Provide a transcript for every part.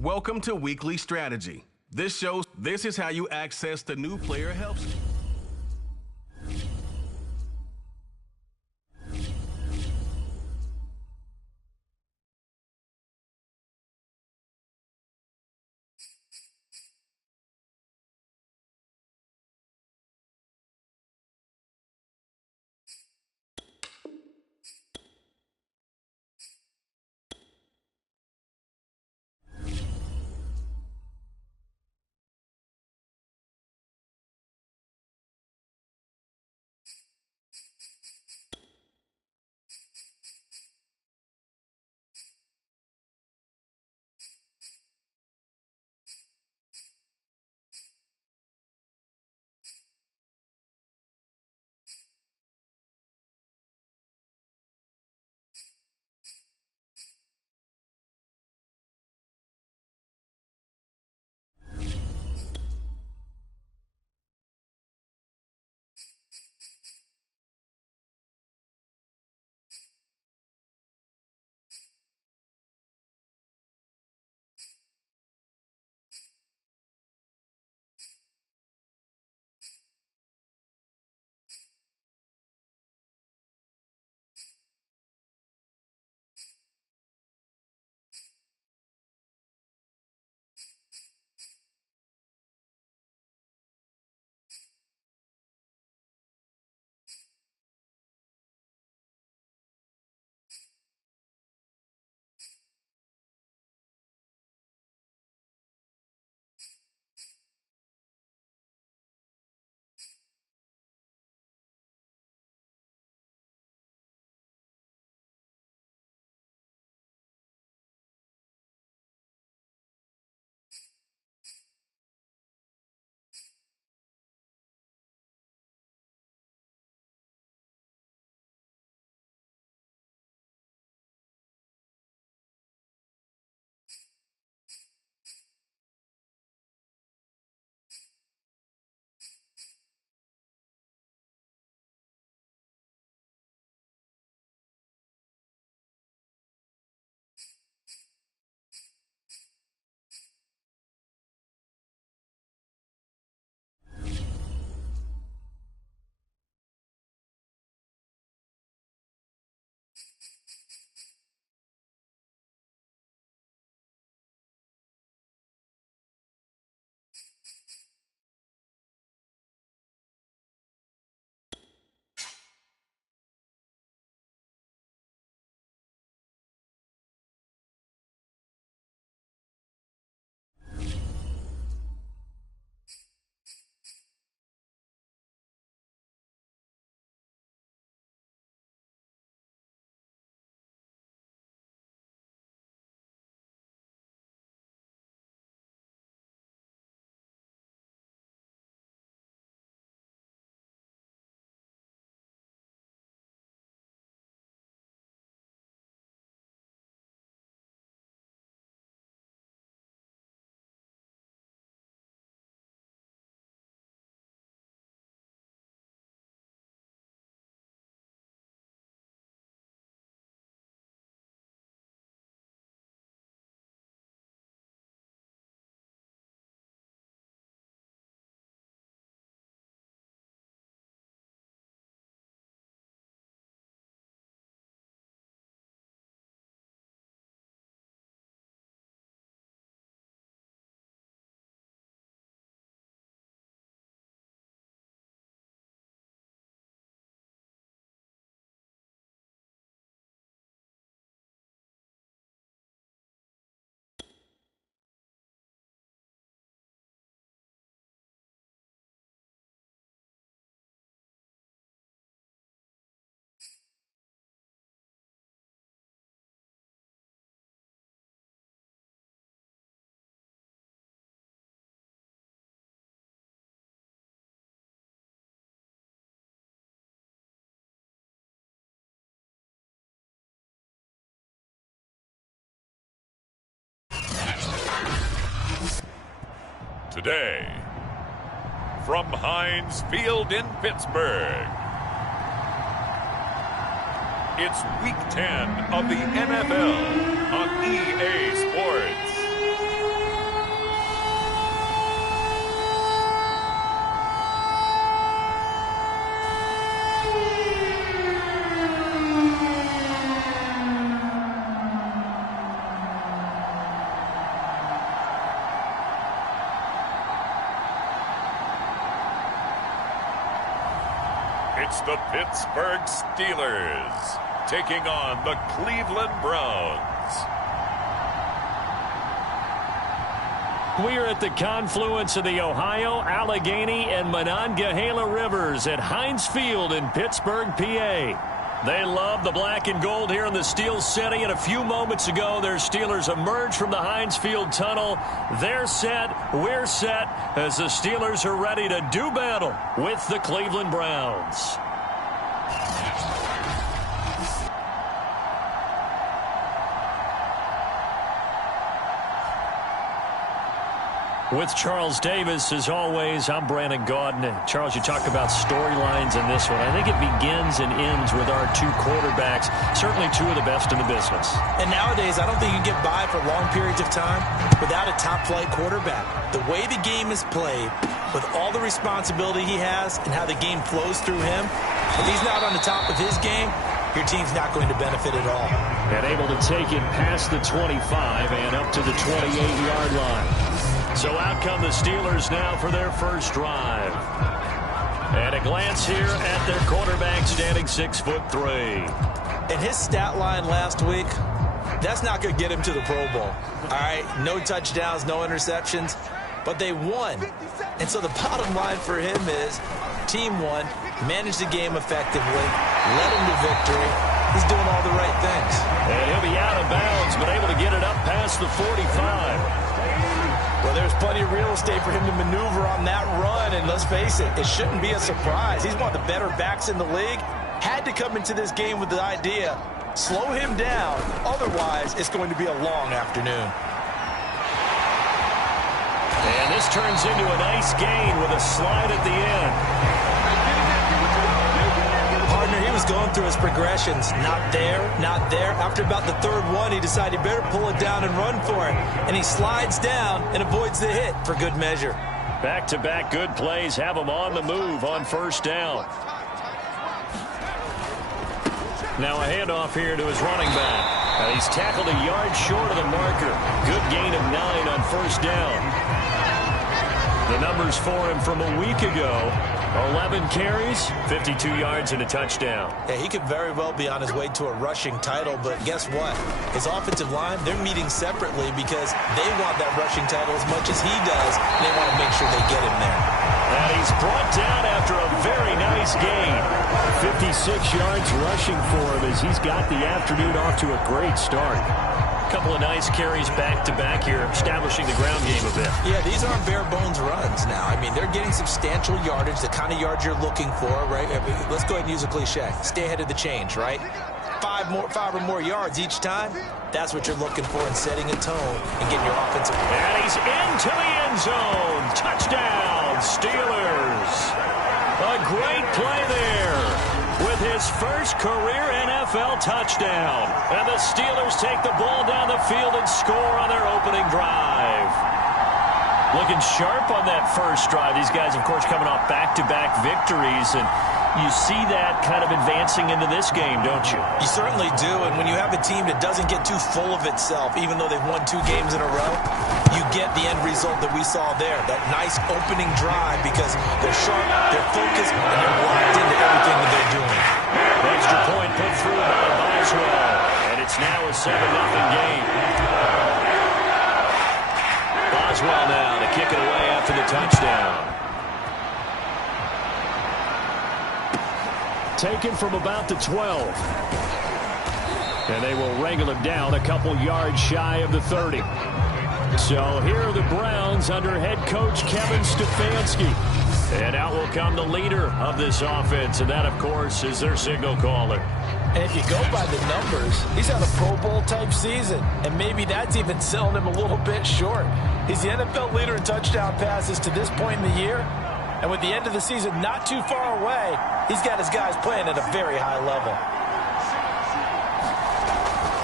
Welcome to Weekly Strategy. This is how you access the new player help. Today, from Heinz Field in Pittsburgh, it's Week 10 of the NFL on EA Sports. It's the Pittsburgh Steelers taking on the Cleveland Browns. We are at the confluence of the Ohio, Allegheny, and Monongahela Rivers at Heinz Field in Pittsburgh, PA. They love the black and gold here in the Steel City, and a few moments ago, their Steelers emerged from the Heinz Field tunnel. They're set, we're set, as the Steelers are ready to do battle with the Cleveland Browns. With Charles Davis, as always, I'm Brandon Gaudin. Charles, you talk about storylines in this one. I think it begins and ends with our two quarterbacks, certainly two of the best in the business. And nowadays, I don't think you can get by for long periods of time without a top-flight quarterback. The way the game is played, with all the responsibility he has and how the game flows through him, if he's not on the top of his game, your team's not going to benefit at all. And able to take it past the 25 and up to the 28-yard line. So out come the Steelers now for their first drive. And a glance here at their quarterback standing 6'3". And his stat line last week, that's not going to get him to the Pro Bowl. All right, no touchdowns, no interceptions, but they won. And so the bottom line for him is team won, managed the game effectively, led him to victory. He's doing all the right things. And he'll be out of bounds, but able to get it up past the 45. Well, there's plenty of real estate for him to maneuver on that run, and let's face it, it shouldn't be a surprise. He's one of the better backs in the league. Had to come into this game with the idea, slow him down, otherwise it's going to be a long afternoon. And this turns into a nice gain with a slide at the end. Partner, he was going through his progressions. Not there, not there. After about the third one, he decided he better pull it down and run for it. And he slides down and avoids the hit for good measure. Back-to-back good plays have him on the move on first down. Now a handoff here to his running back. He's tackled a yard short of the marker. Good gain of 9 on first down. The numbers for him from a week ago, 11 carries, 52 yards, and a touchdown. Yeah, he could very well be on his way to a rushing title, but guess what? His offensive line, they're meeting separately because they want that rushing title as much as he does. They want to make sure they get him there. And he's brought down after a very nice gain. 56 yards rushing for him as he's got the afternoon off to a great start. Couple of nice carries back-to-back here, establishing the ground game a bit. Yeah, these aren't bare-bones runs now. I mean, they're getting substantial yardage, the kind of yards you're looking for, right? I mean, let's go ahead and use a cliche. Stay ahead of the change, right? 5 or more yards each time, that's what you're looking for in setting a tone and getting your offensive. And he's into the end zone. Touchdown, Steelers. A great play there with his first career NFL touchdown. And the Steelers take the ball down the field and score on their opening drive. Looking sharp on that first drive. These guys, of course, coming off back-to-back victories, and you see that kind of advancing into this game, don't you? You certainly do, and when you have a team that doesn't get too full of itself, even though they've won 2 games in a row, you get the end result that we saw there, that nice opening drive, because they're sharp, they're focused, and they're locked into everything that they're doing. Extra point put through by Boswell, and it's now a 7-0 game. Boswell now to kick it away after the touchdown. Taken from about the 12. And they will wrangle him down a couple yards shy of the 30. So here are the Browns under head coach Kevin Stefanski. And out will come the leader of this offense, and that, of course, is their signal caller. And if you go by the numbers, he's had a Pro Bowl-type season, and maybe that's even selling him a little bit short. He's the NFL leader in touchdown passes to this point in the year, and with the end of the season not too far away, he's got his guys playing at a very high level.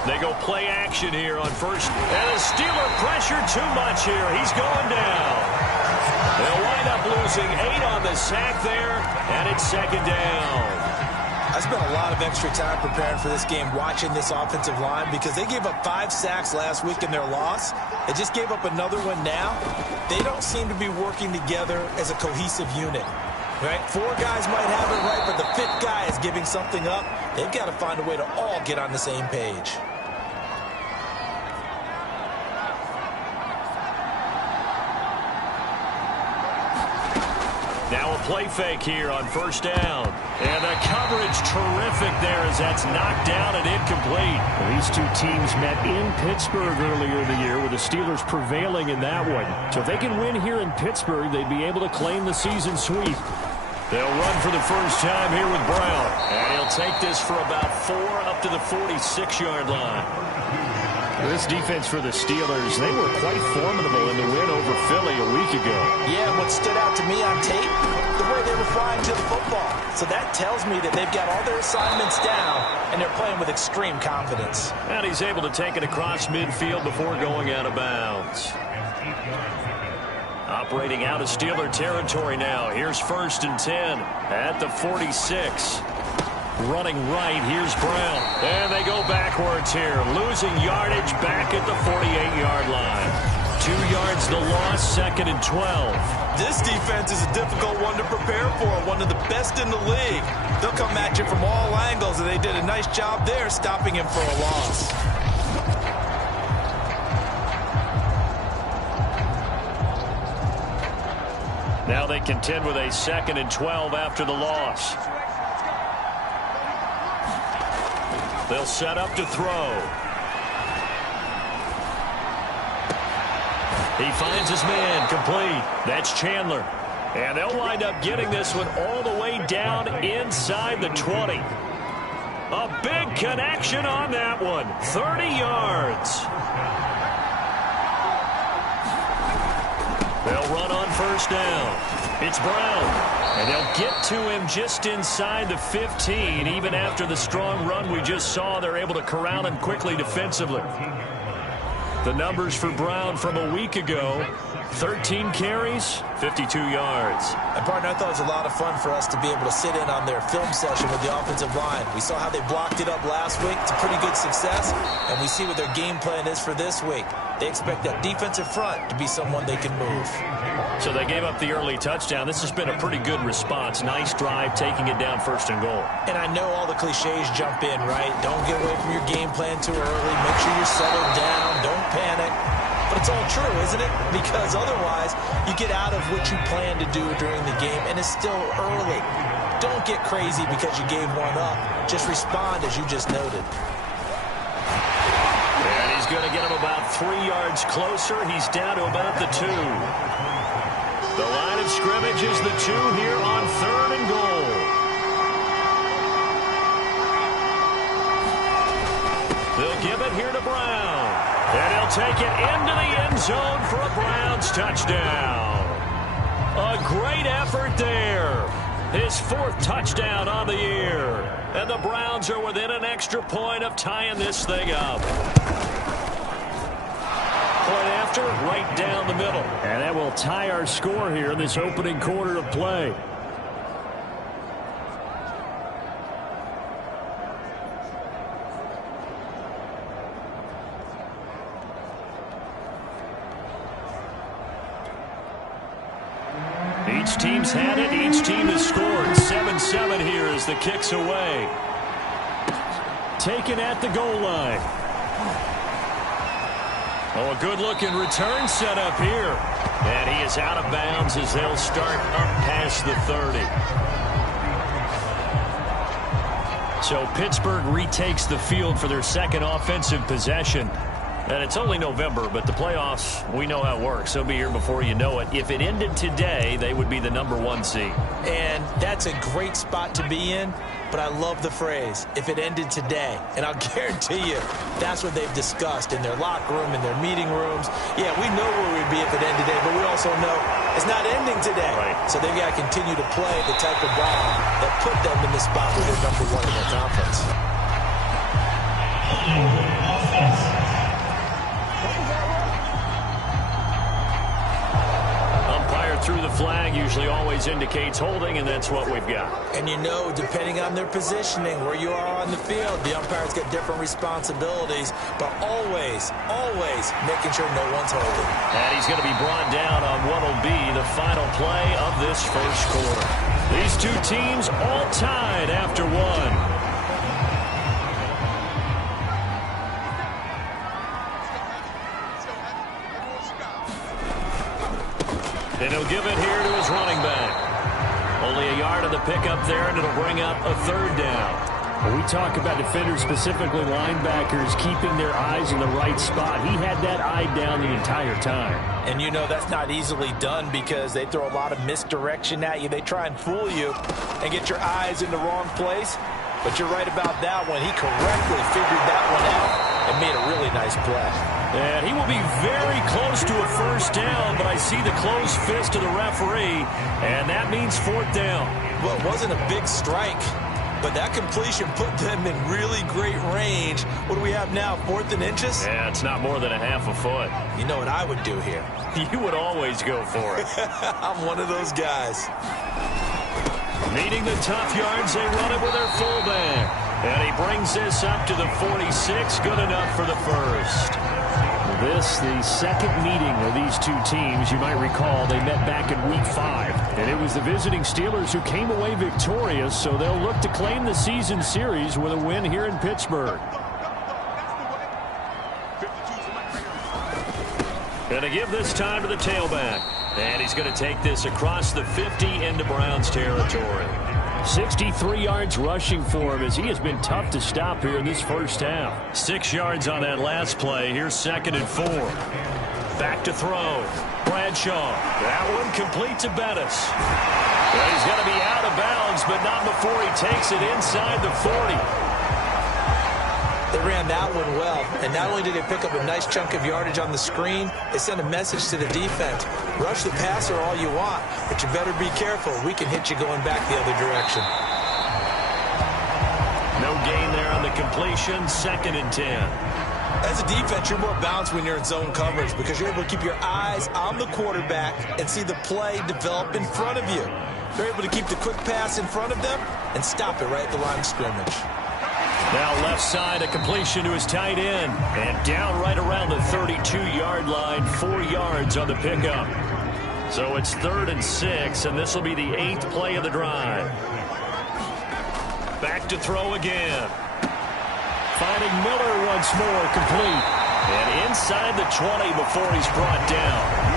They go play action here on first. And the Steeler pressure too much here. He's going down. They'll wind up losing 8 on the sack there, and it's second down. I spent a lot of extra time preparing for this game, watching this offensive line, because they gave up 5 sacks last week in their loss. They just gave up another one now. They don't seem to be working together as a cohesive unit. Right? 4 guys might have it right, but the 5th guy is giving something up. They've got to find a way to all get on the same page. Now a play fake here on first down. And the coverage terrific there as that's knocked down and incomplete. Well, these two teams met in Pittsburgh earlier in the year with the Steelers prevailing in that one. So if they can win here in Pittsburgh, they'd be able to claim the season sweep. They'll run for the first time here with Brown. And he'll take this for about 4 up to the 46-yard line. This defense for the Steelers, they were quite formidable in the win over Philly a week ago. Yeah, what stood out to me on tape, the way they were flying to the football. So that tells me that they've got all their assignments down, and they're playing with extreme confidence. And he's able to take it across midfield before going out of bounds. Operating out of Steeler territory now. Here's 1st and 10 at the 46. Running right, here's Brown. And they go backwards here. Losing yardage back at the 48-yard line. 2 yards the loss, 2nd and 12. This defense is a difficult one to prepare for, one of the best in the league. They'll come at you from all angles, and they did a nice job there stopping him for a loss. Now they contend with a 2nd and 12 after the loss. They'll set up to throw. He finds his man, complete. That's Chandler. And they'll wind up getting this one all the way down inside the 20. A big connection on that one. 30 yards. They'll run on first down. It's Brown. And they'll get to him just inside the 15. Even after the strong run we just saw, they're able to corral him quickly defensively. The numbers for Brown from a week ago: 13 carries, 52 yards. And, partner, I thought it was a lot of fun for us to be able to sit in on their film session with the offensive line. We saw how they blocked it up last week. It's a pretty good success, and we see what their game plan is for this week. They expect that defensive front to be someone they can move. So they gave up the early touchdown. This has been a pretty good response. Nice drive, taking it down 1st and goal. And I know all the cliches jump in, right? Don't get away from your game plan too early. Make sure you're settled down. Don't panic. But it's all true, isn't it? Because otherwise, you get out of what you plan to do during the game, and it's still early. Don't get crazy because you gave one up. Just respond as you just noted. And he's going to get him about 3 yards closer. He's down to about the 2. The line of scrimmage is the 2 here on 3rd and goal. They'll give it here to Brown. And he'll take it into the end zone for a Browns touchdown. A great effort there. His 4th touchdown on the year. And the Browns are within an extra point of tying this thing up. Point after, right down the middle. And that will tie our score here in this opening quarter of play. Each team's had it. Each team has scored. 7-7 here as the kick's away. Taken at the goal line. Oh, a good-looking return set up here. And he is out of bounds as they'll start up past the 30. So Pittsburgh retakes the field for their 2nd offensive possession. And it's only November, but the playoffs, we know how it works. They'll be here before you know it. If it ended today, they would be the #1 seed. And that's a great spot to be in, but I love the phrase, if it ended today. And I'll guarantee you, that's what they've discussed in their locker room, in their meeting rooms. Yeah, we know where we'd be if it ended today, but we also know it's not ending today. Right. So they've got to continue to play the type of ball that put them in the spot where they're #1 in their conference. Through the flag usually always indicates holding, and that's what we've got. And you know, depending on their positioning, where you are on the field, the umpires get different responsibilities, but always, always making sure no one's holding. And he's going to be brought down on what will be the final play of this first quarter. These two teams all tied after one. And he'll give it here to his running back. Only a yard of the pickup there, and it'll bring up a third down. When we talk about defenders, specifically linebackers, keeping their eyes in the right spot, he had that eye down the entire time. And you know that's not easily done because they throw a lot of misdirection at you. They try and fool you and get your eyes in the wrong place. But you're right about that one. He correctly figured that one out and made a really nice play. And he will be very close to a first down, but I see the closed fist of the referee, and that means fourth down. Well, it wasn't a big strike, but that completion put them in really great range. What do we have now, 4th and inches? Yeah, it's not more than a half a foot. You know what I would do here? You would always go for it. I'm one of those guys. Needing the tough yards, they run it with their fullback. And he brings this up to the 46, good enough for the first. This, the second meeting of these two teams. You might recall they met back in Week 5. And it was the visiting Steelers who came away victorious, so they'll look to claim the season series with a win here in Pittsburgh. Going to give this time to the tailback. And he's going to take this across the 50 into Browns territory. 63 yards rushing for him as he has been tough to stop here in this first half. 6 yards on that last play. Here's 2nd and 4. Back to throw. Bradshaw. That one complete to Bettis. Well, he's going to be out of bounds, but not before he takes it inside the 40. They ran that one well, and not only did they pick up a nice chunk of yardage on the screen, they sent a message to the defense. Rush the passer all you want, but you better be careful. We can hit you going back the other direction. No gain there on the completion, 2nd and 10. As a defense, you're more balanced when you're in zone coverage because you're able to keep your eyes on the quarterback and see the play develop in front of you. You're able to keep the quick pass in front of them and stop it right at the line of scrimmage. Now left side, a completion to his tight end. And down right around the 32-yard line, 4 yards on the pickup. So it's 3rd and 6, and this will be the 8th play of the drive. Back to throw again. Finding Miller once more, complete. And inside the 20 before he's brought down.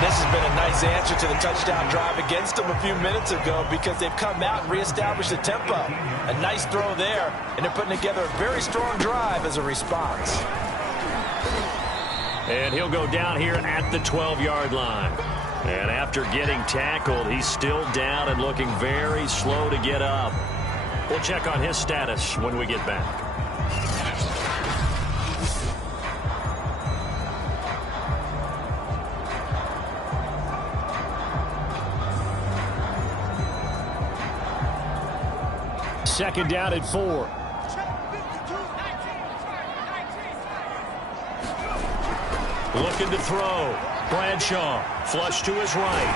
This has been a nice answer to the touchdown drive against them a few minutes ago because they've come out and reestablished the tempo. A nice throw there, and they're putting together a very strong drive as a response. And he'll go down here at the 12-yard line. And after getting tackled, he's still down and looking very slow to get up. We'll check on his status when we get back. Second down at 4. Looking to throw. Bradshaw, flush to his right.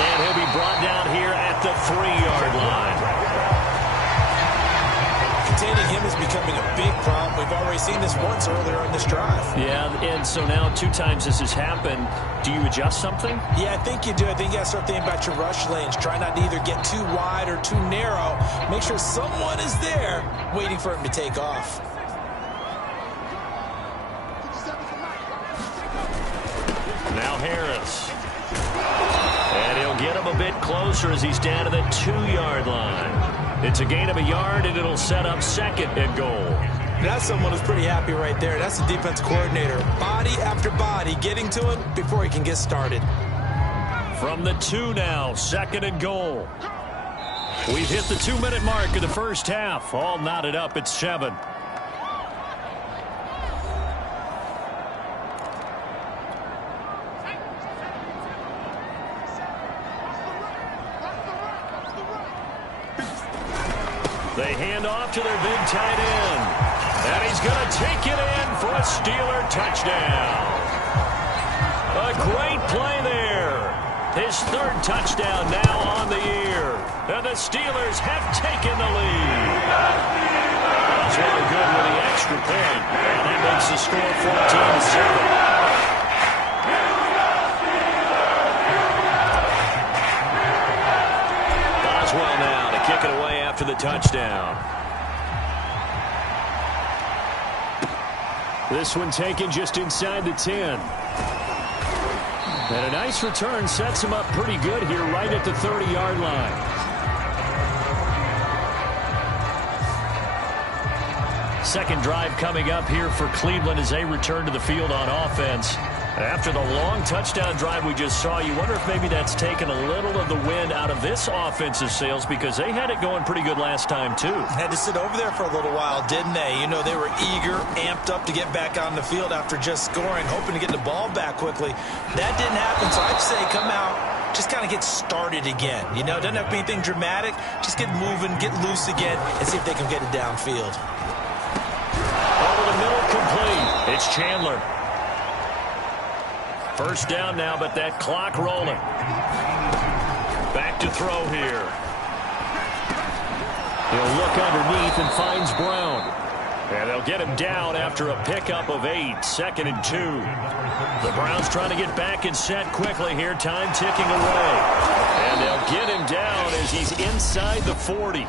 And he'll be brought down here at the 3-yard line. Containing him is becoming a big problem. We've already seen this once earlier in this drive. Yeah, and so now 2 times this has happened. Do you adjust something? Yeah, I think you do. I think you got to start thinking about your rush lanes. Try not to either get too wide or too narrow. Make sure someone is there waiting for him to take off. Now Harris. And he'll get him a bit closer as he's down to the 2-yard line. It's a gain of a yard, and it'll set up 2nd and goal. That's someone who's pretty happy right there. That's the defense coordinator. Body after body getting to him before he can get started. From the 2 now, 2nd and goal. We've hit the 2-minute mark of the first half. All knotted up at 7. They hand off to their big tight end. And he's going to take it in for a Steeler touchdown. A great play there. His 3rd touchdown now on the year. And the Steelers have taken the lead. That's really good with the extra point. And that makes the score 14-7. after the touchdown. This one taken just inside the 10. And a nice return sets him up pretty good here right at the 30-yard line. Second drive coming up here for Cleveland as they return to the field on offense. After the long touchdown drive we just saw, you wonder if maybe that's taken a little of the wind out of this offensive sails because they had it going pretty good last time, too. Had to sit over there for a little while, didn't they? You know, they were eager, amped up to get back on the field after just scoring, hoping to get the ball back quickly. That didn't happen, so I'd say come out, just kind of get started again. You know, it doesn't have to be anything dramatic. Just get moving, get loose again, and see if they can get it downfield. Over the middle, complete. It's Chandler. First down now, but that clock rolling. Back to throw here. He'll look underneath and finds Brown. And they'll get him down after a pickup of 8, 2nd and 2. The Browns trying to get back and set quickly here, time ticking away. And they'll get him down as he's inside the 40.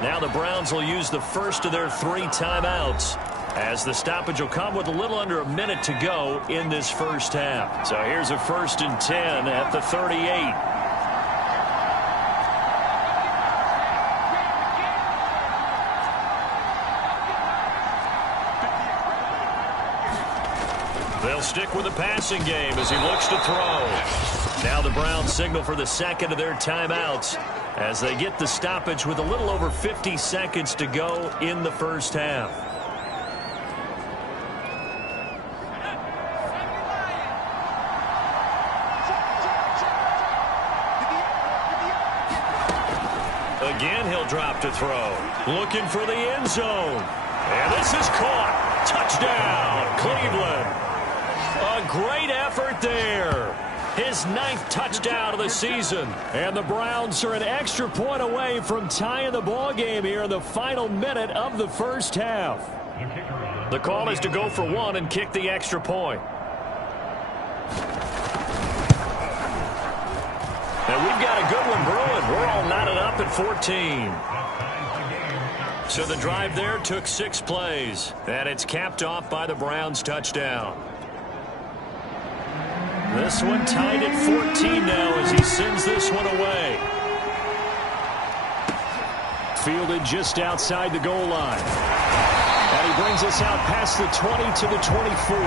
Now the Browns will use the first of their 3 timeouts, as the stoppage will come with a little under a minute to go in this first half. So here's a 1st and 10 at the 38. They'll stick with the passing game as he looks to throw. Now the Browns signal for the second of their timeouts as they get the stoppage with a little over 50 seconds to go in the first half. Again, he'll drop to throw. Looking for the end zone. And this is caught. Touchdown, Cleveland. A great effort there. His 9th touchdown of the season. And the Browns are an extra point away from tying the ball game here in the final minute of the first half. The call is to go for 1 and kick the extra point. And we've got a good one brewing. We're all knotted up at 14. So the drive there took 6 plays. And it's capped off by the Browns' touchdown. This one tied at 14 now as he sends this one away. Fielded just outside the goal line. And he brings us out past the 20 to the 24.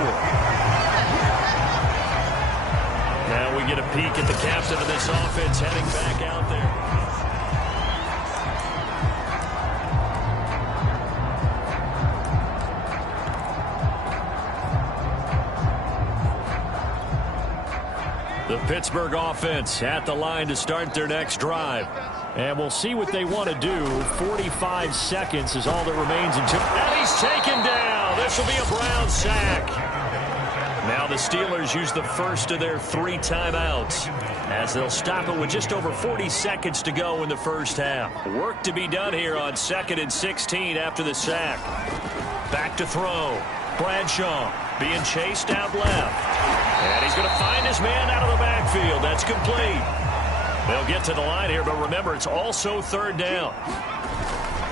Now we get a peek at the captain of this offense heading back out there. The Pittsburgh offense at the line to start their next drive. And we'll see what they want to do. 45 seconds is all that remains until... And he's taken down. This will be a Brown sack. Now the Steelers use the first of their 3 timeouts as they'll stop it with just over 40 seconds to go in the first half. Work to be done here on 2nd and 16 after the sack. Back to throw. Bradshaw being chased out left. And he's going to find his man out of the backfield. That's complete. They'll get to the line here, but remember, it's also 3rd down.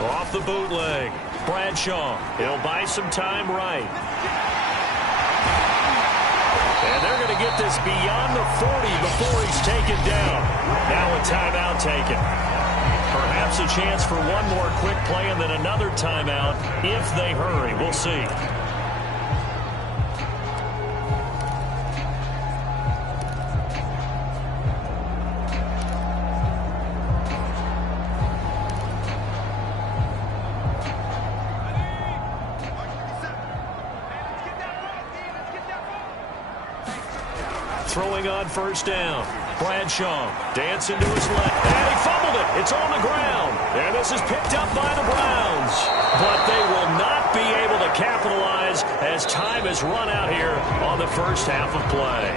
Off the bootleg. Bradshaw. He'll buy some time right. And they're going to get this beyond the 40 before he's taken down. Now a timeout taken. Perhaps a chance for one more quick play and then another timeout if they hurry. We'll see. Throwing on 1st down. Bradshaw dancing to his left. And he fumbled it. It's on the ground. And this is picked up by the Browns. But they will not be able to capitalize as time has run out here on the first half of play.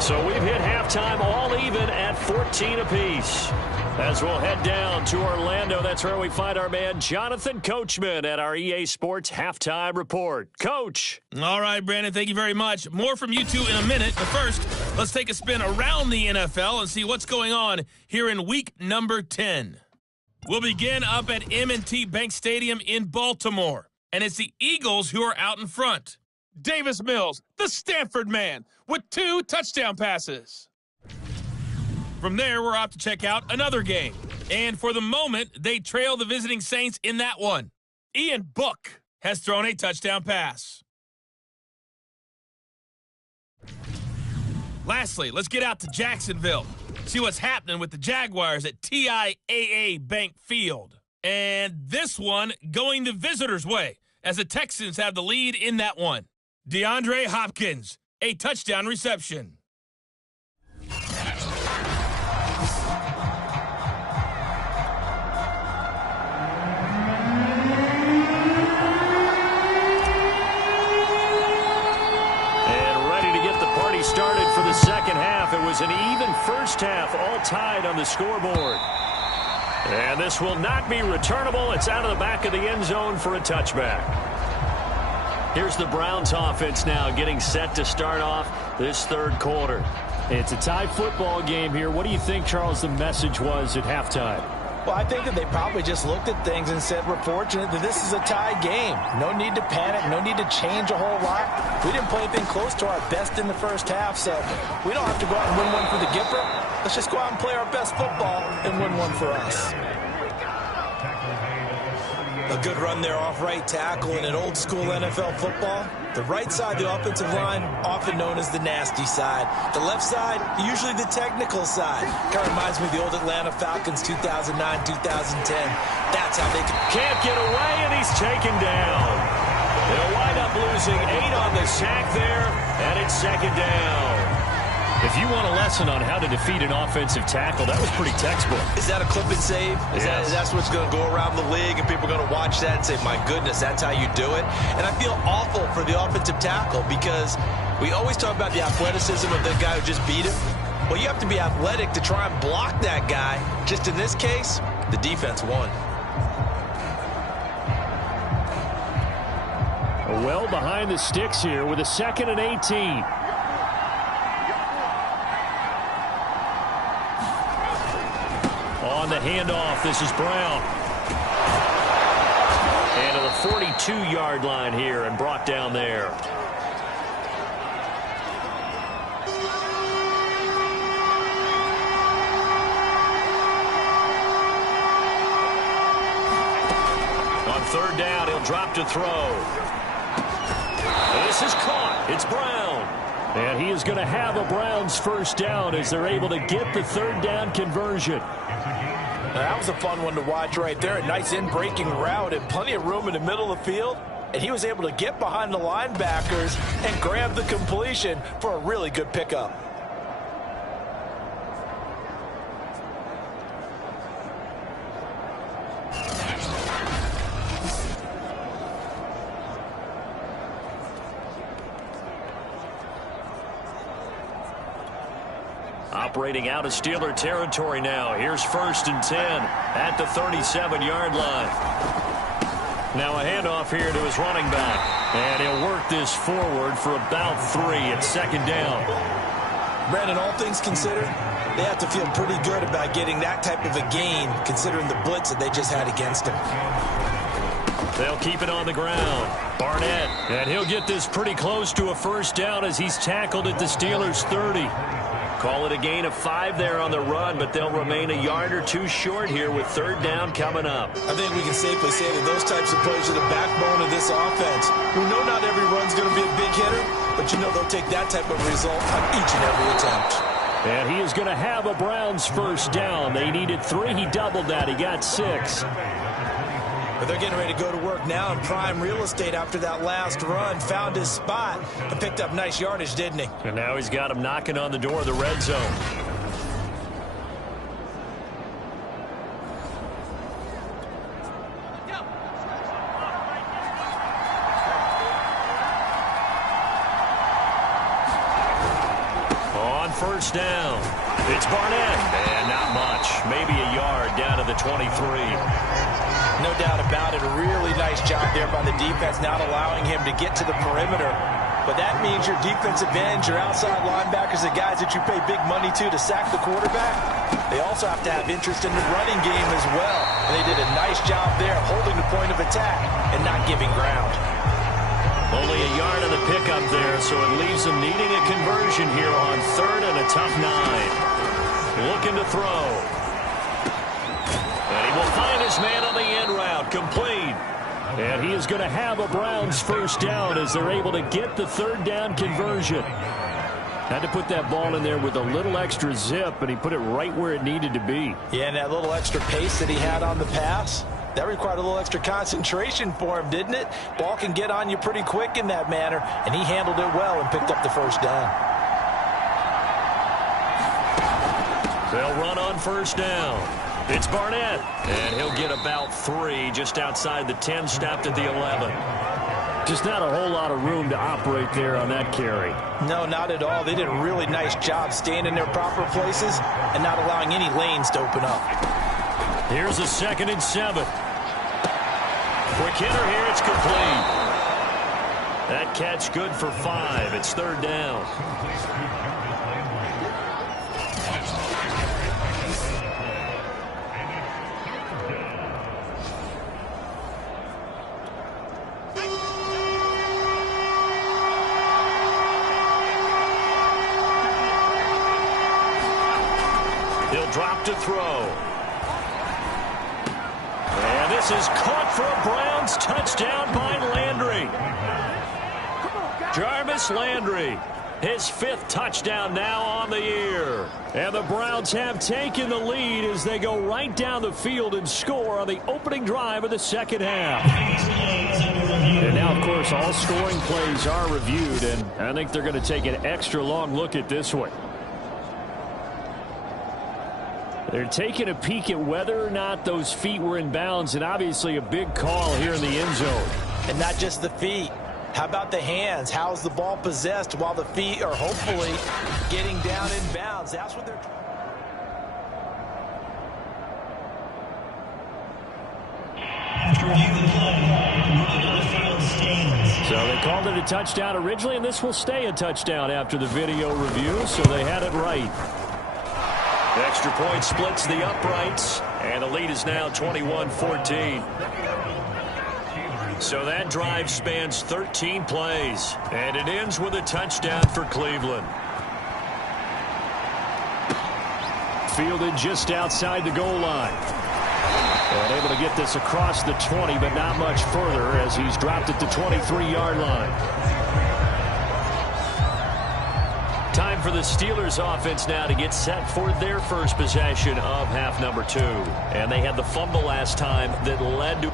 So we've hit halftime all even at 14 apiece. As we'll head down to Orlando, that's where we find our man Jonathan Coachman at our EA Sports Halftime Report. Coach. All right, Brandon, thank you very much. More from you two in a minute. But first, let's take a spin around the NFL and see what's going on here in week number 10. will begin up at M&T Bank Stadium in Baltimore. And it's the Eagles who are out in front. Davis Mills, the Stanford man, with 2 touchdown passes. From there, we're off to check out another game. And for the moment, they trail the visiting Saints in that one. Ian Book has thrown a touchdown pass. Lastly, let's get out to Jacksonville. See what's happening with the Jaguars at TIAA Bank Field. And this one going the visitors' way as the Texans have the lead in that one. DeAndre Hopkins, a touchdown reception. Started for the second half. It was an even first half, all tied on the scoreboard. And this will not be returnable. It's out of the back of the end zone for a touchback. Here's the Browns offense now getting set to start off this third quarter. It's a tie football game here. What do you think, Charles, the message was at halftime? Well, I think that they probably just looked at things and said, we're fortunate that this is a tie game. No need to panic. No need to change a whole lot. We didn't play anything close to our best in the first half, so we don't have to go out and win one for the Gipper. Let's just go out and play our best football and win one for us. A good run there off right tackle in an old-school NFL football. The right side, the offensive line, often known as the nasty side. The left side, usually the technical side. Kind of reminds me of the old Atlanta Falcons 2009, 2010. That's how they can't get away, and he's taken down. They'll wind up losing 8 on the sack there, and it's second down. If you want a lesson on how to defeat an offensive tackle, that was pretty textbook. Is that a clip and save? That's what's going to go around the league, and people are going to watch that and say, my goodness, that's how you do it? And I feel awful for the offensive tackle because we always talk about the athleticism of the guy who just beat him. Well, you have to be athletic to try and block that guy. Just in this case, the defense won. Well behind the sticks here with a 2nd and 18. On the handoff, this is Brown. And to the 42-yard line here and brought down there. On third down, he'll drop to throw. This is caught. It's Brown. And he is going to have a Browns first down as they're able to get the third down conversion. That was a fun one to watch right there. A nice in-breaking route and plenty of room in the middle of the field. And he was able to get behind the linebackers and grab the completion for a really good pickup. Operating out of Steeler territory now. Here's 1st and 10 at the 37-yard line. Now a handoff here to his running back. And he'll work this forward for about 3 at second down. Brandon, all things considered, they have to feel pretty good about getting that type of a gain considering the blitz that they just had against him. They'll keep it on the ground. Barnett, and he'll get this pretty close to a first down as he's tackled at the Steelers' 30. Call it a gain of 5 there on the run, but they'll remain a yard or 2 short here with third down coming up. I think we can safely say that those types of plays are the backbone of this offense. We know not every run's going to be a big hitter, but you know they'll take that type of result on each and every attempt. And he is going to have a Browns first down. They needed 3. He doubled that. He got 6. But they're getting ready to go to work now in prime real estate after that last run. Found his spot and picked up nice yardage, didn't he? And now he's got him knocking on the door of the red zone. On first down, it's Barnett. And not much. Maybe a yard down to the 23. No doubt about it. A really nice job there by the defense, not allowing him to get to the perimeter. but that means your defensive ends, your outside linebackers, the guys that you pay big money to sack the quarterback, they also have to have interest in the running game as well. And they did a nice job there holding the point of attack and not giving ground. Only a yard of the pickup there, so it leaves them needing a conversion here on 3rd and a tough 9. Looking to throw. And he will find his man on the end route, complete. And he is going to have a Browns first down as they're able to get the 3rd down conversion. Had to put that ball in there with a little extra zip, and he put it right where it needed to be. Yeah, and that little extra pace that he had on the pass, that required a little extra concentration for him, didn't it? Ball can get on you pretty quick in that manner, and he handled it well and picked up the first down. They'll run on first down. It's Barnett, and he'll get about 3 just outside the 10, stopped at the 11. Just not a whole lot of room to operate there on that carry. No, not at all. They did a really nice job staying in their proper places and not allowing any lanes to open up. Here's a 2nd and 7. Quick hitter here, it's complete. That catch good for 5. It's 3rd down. He'll drop to throw. And this is caught for a Browns touchdown by Landry. Jarvis Landry, his 5th touchdown now on the year. And the Browns have taken the lead as they go right down the field and score on the opening drive of the 2nd half. And now, of course, all scoring plays are reviewed, and I think they're going to take an extra long look at this one. They're taking a peek at whether or not those feet were in bounds, and obviously a big call here in the end zone. And not just the feet. How about the hands? How's the ball possessed while the feet are hopefully getting down in bounds? That's what they're trying. After review the play, moving on the field stands. So they called it a touchdown originally, and this will stay a touchdown after the video review, so they had it right. The extra point splits the uprights, and the lead is now 21-14. So that drive spans 13 plays, and it ends with a touchdown for Cleveland. Fielded just outside the goal line. And able to get this across the 20, but not much further as he's dropped at the 23-yard line. Time for the Steelers offense now to get set for their first possession of half number 2. And they had the fumble last time that led to...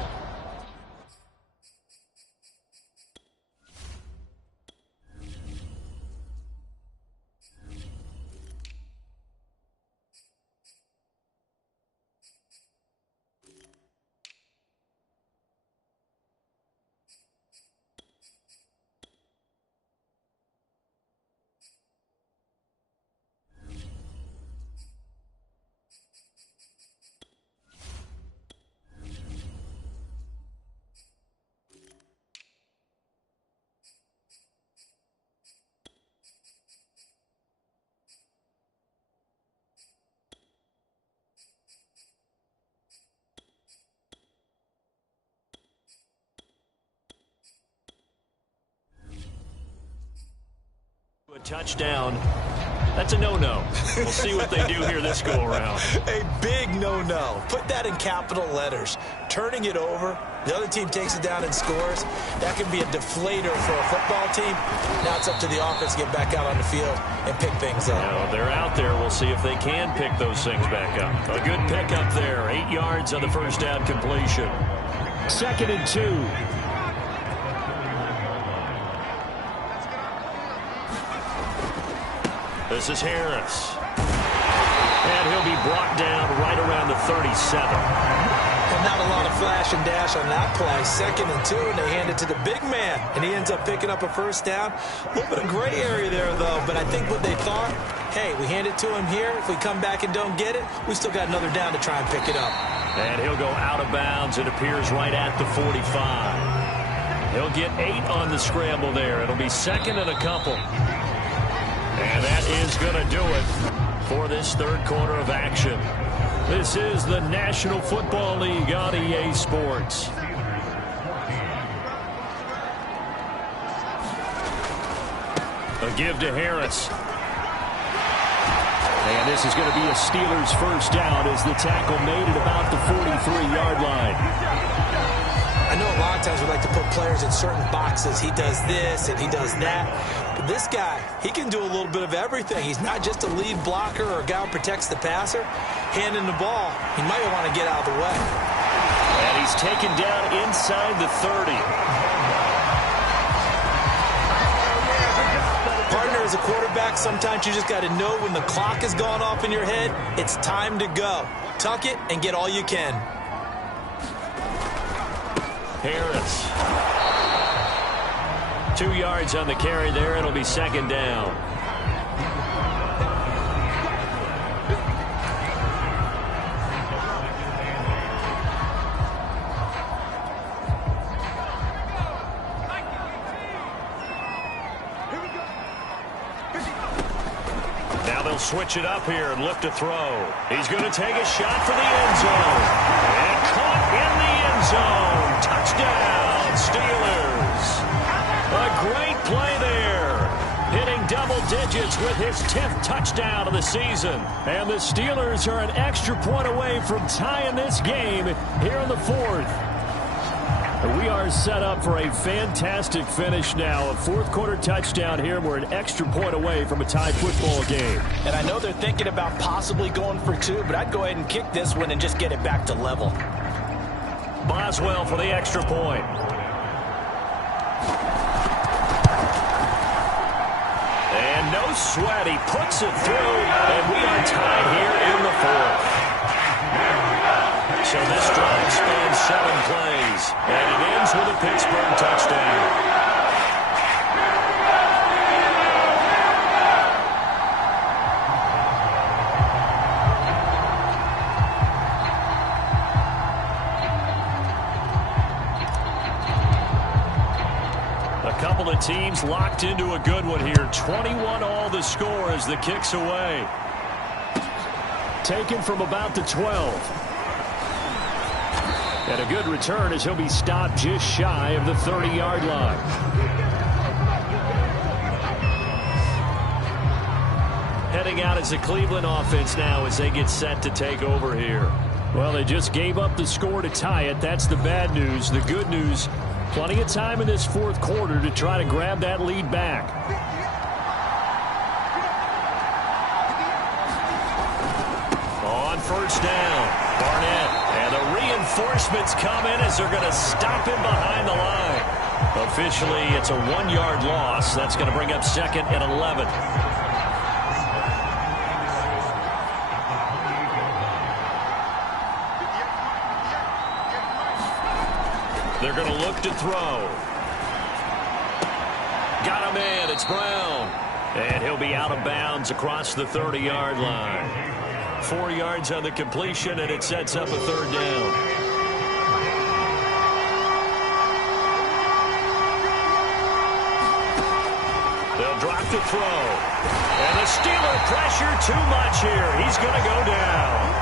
A touchdown. That's a no-no. We'll see what they do here this go-around. A big no-no. Put that in capital letters. Turning it over, the other team takes it down and scores. That can be a deflator for a football team. Now it's up to the offense to get back out on the field and pick things up. Now they're out there. We'll see if they can pick those things back up. A good pickup there. 8 yards on the first down completion. 2nd and 2. This is Harris. And he'll be brought down right around the 37. And not a lot of flash and dash on that play. 2nd and 2, and they hand it to the big man. And he ends up picking up a first down. A little bit of gray area there, though. But I think what they thought, hey, we hand it to him here. If we come back and don't get it, we still got another down to try and pick it up. And he'll go out of bounds. It appears right at the 45. He'll get 8 on the scramble there. It'll be second and a couple. And that is going to do it for this third quarter of action. This is the National Football League on EA Sports. A give to Harris. And this is going to be a Steelers first down as the tackle made at about the 43-yard line. I know a lot of times we like to put players in certain boxes. He does this and he does that. But this guy, he can do a little bit of everything. He's not just a lead blocker or a guy who protects the passer. Handing the ball, he might want to get out of the way. And he's taken down inside the 30. Partner, as a quarterback, sometimes you just got to know when the clock has gone off in your head, it's time to go. Tuck it and get all you can. Harris. 2 yards on the carry there. It'll be second down. Now they'll switch it up here and look to throw. He's going to take a shot for the end zone. And caught in the end zone. Touchdown, Steelers. A great play there. Hitting double digits with his 10th touchdown of the season. And the Steelers are an extra point away from tying this game here in the fourth. We are set up for a fantastic finish now. A fourth quarter touchdown here. We're an extra point away from a tied football game. And I know they're thinking about possibly going for 2, but I'd go ahead and kick this one and just get it back to level. Boswell for the extra point. And no sweat. He puts it through, and we are tied here in the fourth. So this drive spans 7 plays, and it ends with a Pittsburgh touchdown. A couple of teams locked into a good one here. 21-all the score as the kick's away. Taken from about the 12. And a good return as he'll be stopped just shy of the 30-yard line. Heading out as the Cleveland offense now as they get set to take over here. Well, they just gave up the score to tie it. That's the bad news. The good news, plenty of time in this fourth quarter to try to grab that lead back. On first down, Barnett. And the reinforcements come in as they're going to stop him behind the line. Officially, it's a 1-yard loss. That's going to bring up second and 11. They're going to look to throw. Got him in. It's Brown. And he'll be out of bounds across the 30-yard line. 4 yards on the completion, and it sets up a third down. They'll drop to throw. And the Steeler pressure too much here. He's going to go down.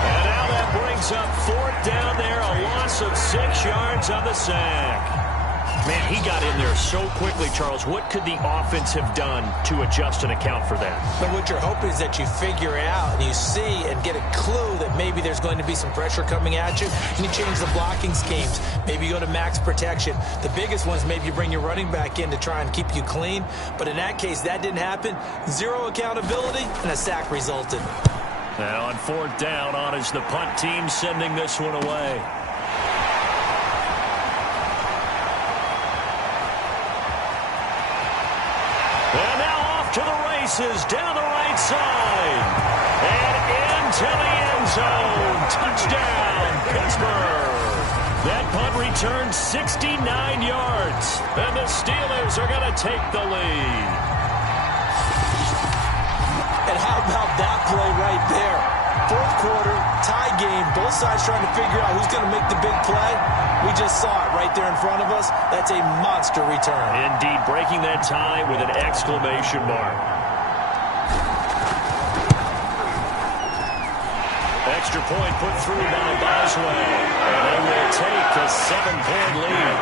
And now that brings up fourth down there, a loss of 6 yards on the sack. Man, he got in there so quickly, Charles. What could the offense have done to adjust and account for that? But what you're hoping is that you figure out and you see and get a clue that maybe there's going to be some pressure coming at you, and you change the blocking schemes. Maybe you go to max protection. The biggest one is maybe you bring your running back in to try and keep you clean. But in that case, that didn't happen. Zero accountability, and a sack resulted. Now on fourth down, on is the punt team sending this one away. And now off to the races, down the right side. And into the end zone. Touchdown, Pittsburgh. That punt returned 69 yards. And the Steelers are going to take the lead. And how about that play right there? Fourth quarter, tie game, both sides trying to figure out who's going to make the big play. We just saw it right there in front of us. That's a monster return. Indeed, breaking that tie with an exclamation mark. Extra point put through by Boswell. And they will take a 7-point lead.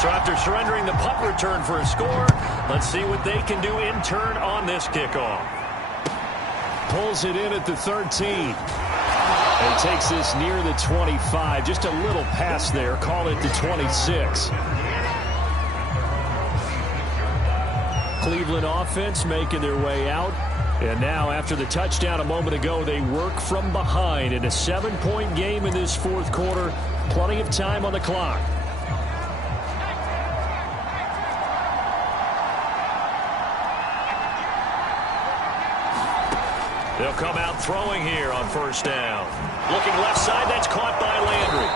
So after surrendering the punt return for a score, let's see what they can do in turn on this kickoff. Pulls it in at the 13. And takes this near the 25. Just a little pass there. Call it the 26. Cleveland offense making their way out. And now after the touchdown a moment ago, they work from behind in a 7-point game in this fourth quarter. Plenty of time on the clock. They'll come out throwing here on first down. Looking left side, that's caught by Landry.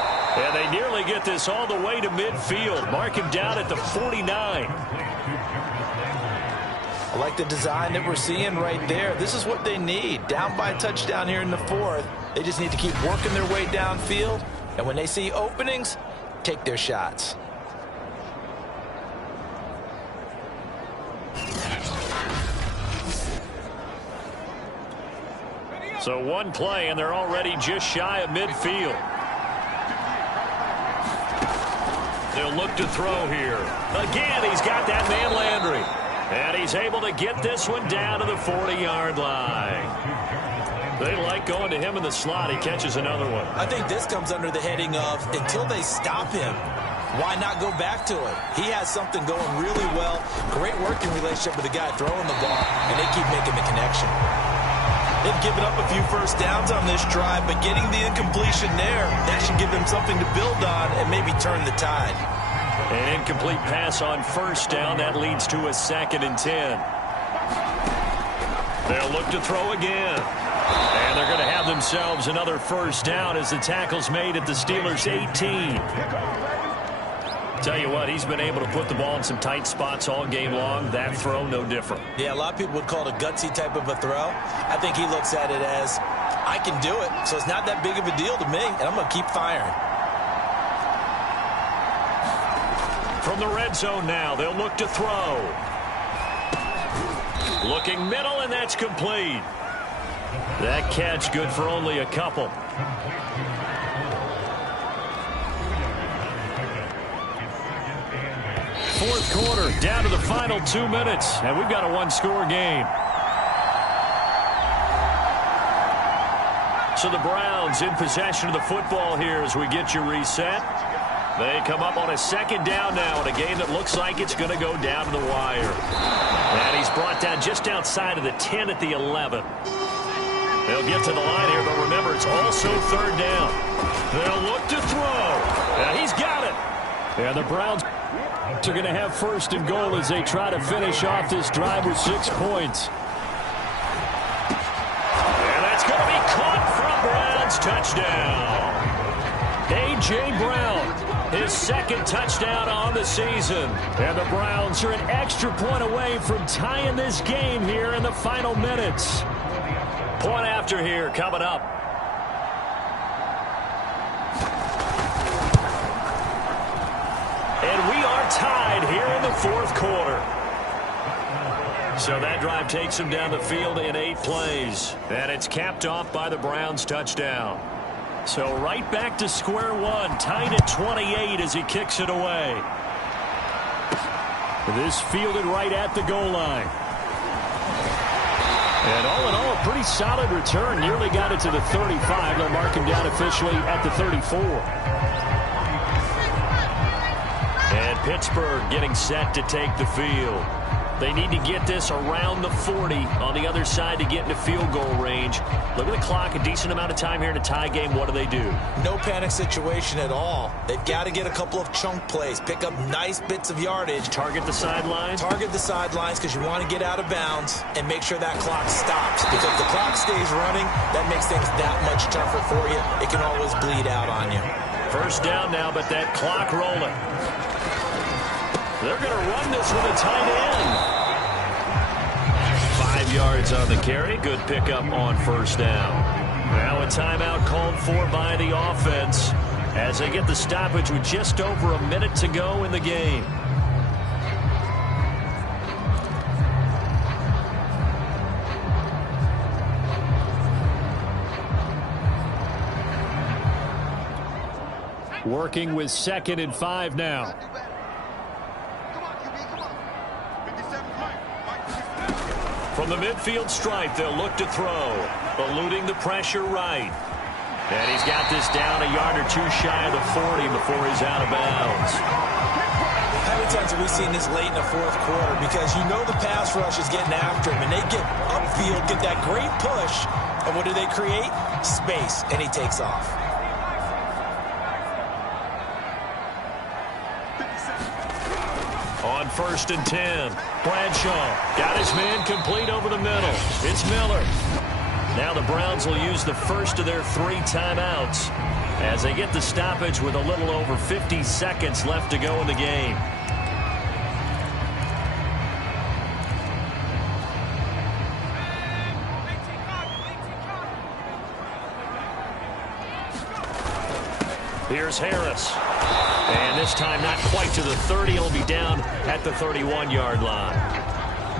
And they nearly get this all the way to midfield. Mark him down at the 49. I like the design that we're seeing right there. This is what they need. Down by a touchdown here in the fourth. They just need to keep working their way downfield. And when they see openings, take their shots. So one play, and they're already just shy of midfield. They'll look to throw here. Again, he's got that man Landry. And he's able to get this one down to the 40-yard line. They like going to him in the slot. He catches another one. I think this comes under the heading of until they stop him, why not go back to it? He has something going really well. Great working relationship with the guy throwing the ball, and they keep making the connection. They've given up a few first downs on this drive, but getting the incompletion there, that should give them something to build on and maybe turn the tide. An incomplete pass on first down. That leads to a 2nd and 10. They'll look to throw again. And they're going to have themselves another first down as the tackle's made at the Steelers' 18. Tell you what, he's been able to put the ball in some tight spots all game long. That throw, no different. Yeah, a lot of people would call it a gutsy type of a throw. I think he looks at it as, I can do it, so it's not that big of a deal to me, and I'm going to keep firing. From the red zone now, they'll look to throw. Looking middle, and that's complete. That catch good for only a couple. Fourth quarter, down to the final 2 minutes, and we've got a one-score game. So the Browns in possession of the football here as we get you reset. They come up on a 2nd down now in a game that looks like it's going to go down to the wire. And he's brought down just outside of the 10 at the 11. They'll get to the line here, but remember, it's also 3rd down. They'll look to throw. And he's got it. And the Browns are going to have 1st and goal as they try to finish off this drive with 6 points. And that's going to be caught from Browns. Touchdown. A.J. Brown, his 2nd touchdown on the season. And the Browns are an extra point away from tying this game here in the final minutes. Point after here coming up. And we are tied here in the fourth quarter. So that drive takes him down the field in 8 plays. And it's capped off by the Browns touchdown. So right back to square one, tied at 28 as he kicks it away. This fielded right at the goal line. And all in all, a pretty solid return. Nearly got it to the 35. They'll mark him down officially at the 34. And Pittsburgh getting set to take the field. They need to get this around the 40 on the other side to get into field goal range. Look at the clock, a decent amount of time here in a tie game. What do? No panic situation at all. They've got to get a couple of chunk plays, pick up nice bits of yardage. Target the sidelines? Target the sidelines because you want to get out of bounds and make sure that clock stops. Because if the clock stays running, that makes things that much tougher for you. It can always bleed out on you. First down now, but that clock rolling. They're going to run this with a tight end. 5 yards on the carry. Good pickup on first down. Now a timeout called for by the offense as they get the stoppage with just over a minute to go in the game. Working with 2nd and 5 now. From the midfield stripe, they'll look to throw. Eluding the pressure right. And he's got this down a yard or two shy of the 40 before he's out of bounds. How many times have we seen this late in the fourth quarter? Because you know the pass rush is getting after him, and they get upfield, get that great push, and what do they create? Space, and he takes off. On 1st and 10, Bradshaw got his man complete over the middle. It's Miller. Now the Browns will use the first of their 3 timeouts as they get the stoppage with a little over 50 seconds left to go in the game. Here's Harris. And this time not quite to the 30. He'll be down at the 31-yard line.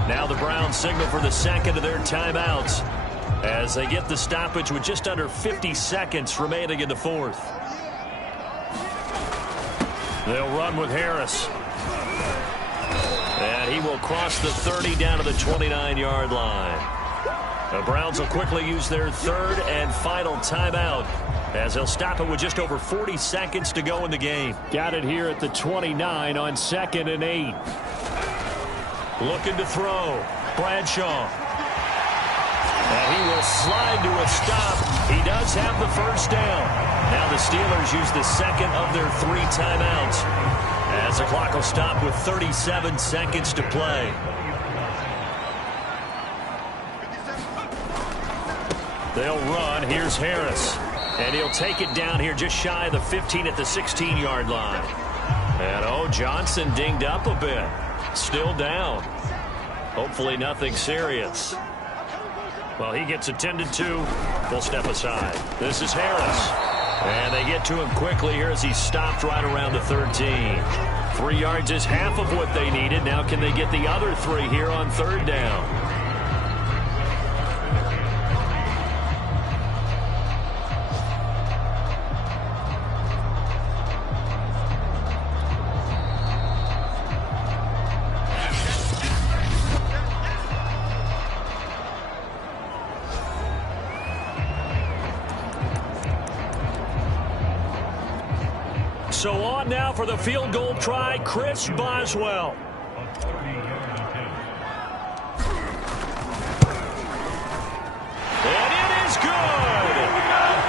Now the Browns signal for the second of their timeouts as they get the stoppage with just under 50 seconds remaining in the fourth. They'll run with Harris. And he will cross the 30 down to the 29-yard line. The Browns will quickly use their 3rd and final timeout as they'll stop it with just over 40 seconds to go in the game. Got it here at the 29 on 2nd and 8. Looking to throw. Bradshaw. And he will slide to a stop. He does have the first down. Now the Steelers use the second of their 3 timeouts as the clock will stop with 37 seconds to play. They'll run. Here's Harris. And he'll take it down here just shy of the 15 at the 16-yard line. And, Johnson dinged up a bit. Still down. Hopefully nothing serious. Well, he gets attended to. They'll step aside. This is Harris. And they get to him quickly here as he stopped right around the 13. 3 yards is half of what they needed. Now can they get the other 3 here on 3rd down? So on now for the field goal try, Chris Boswell. And it is good.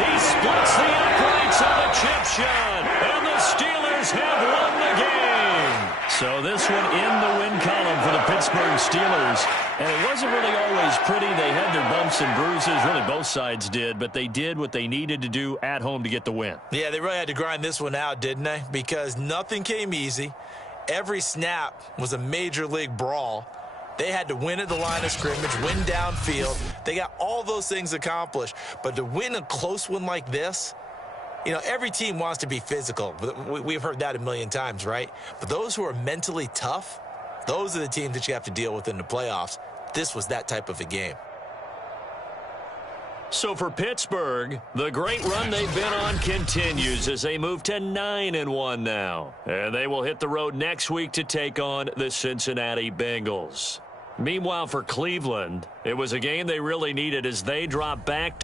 He splits the uprights on a chip shot, and the Steelers have won the game. So this one in the win column for the Pittsburgh Steelers. And it wasn't really always pretty. They had their bumps and bruises. Really, both sides did. But they did what they needed to do at home to get the win. Yeah, they really had to grind this one out, didn't they? Because nothing came easy. Every snap was a major league brawl. They had to win at the line of scrimmage, win downfield. They got all those things accomplished. But to win a close one like this, you know, every team wants to be physical. We've heard that a million times, right? But those who are mentally tough, those are the teams that you have to deal with in the playoffs. This was that type of a game. So for Pittsburgh, the great run they've been on continues as they move to 9-1 now. And they will hit the road next week to take on the Cincinnati Bengals. Meanwhile, for Cleveland, it was a game they really needed as they drop back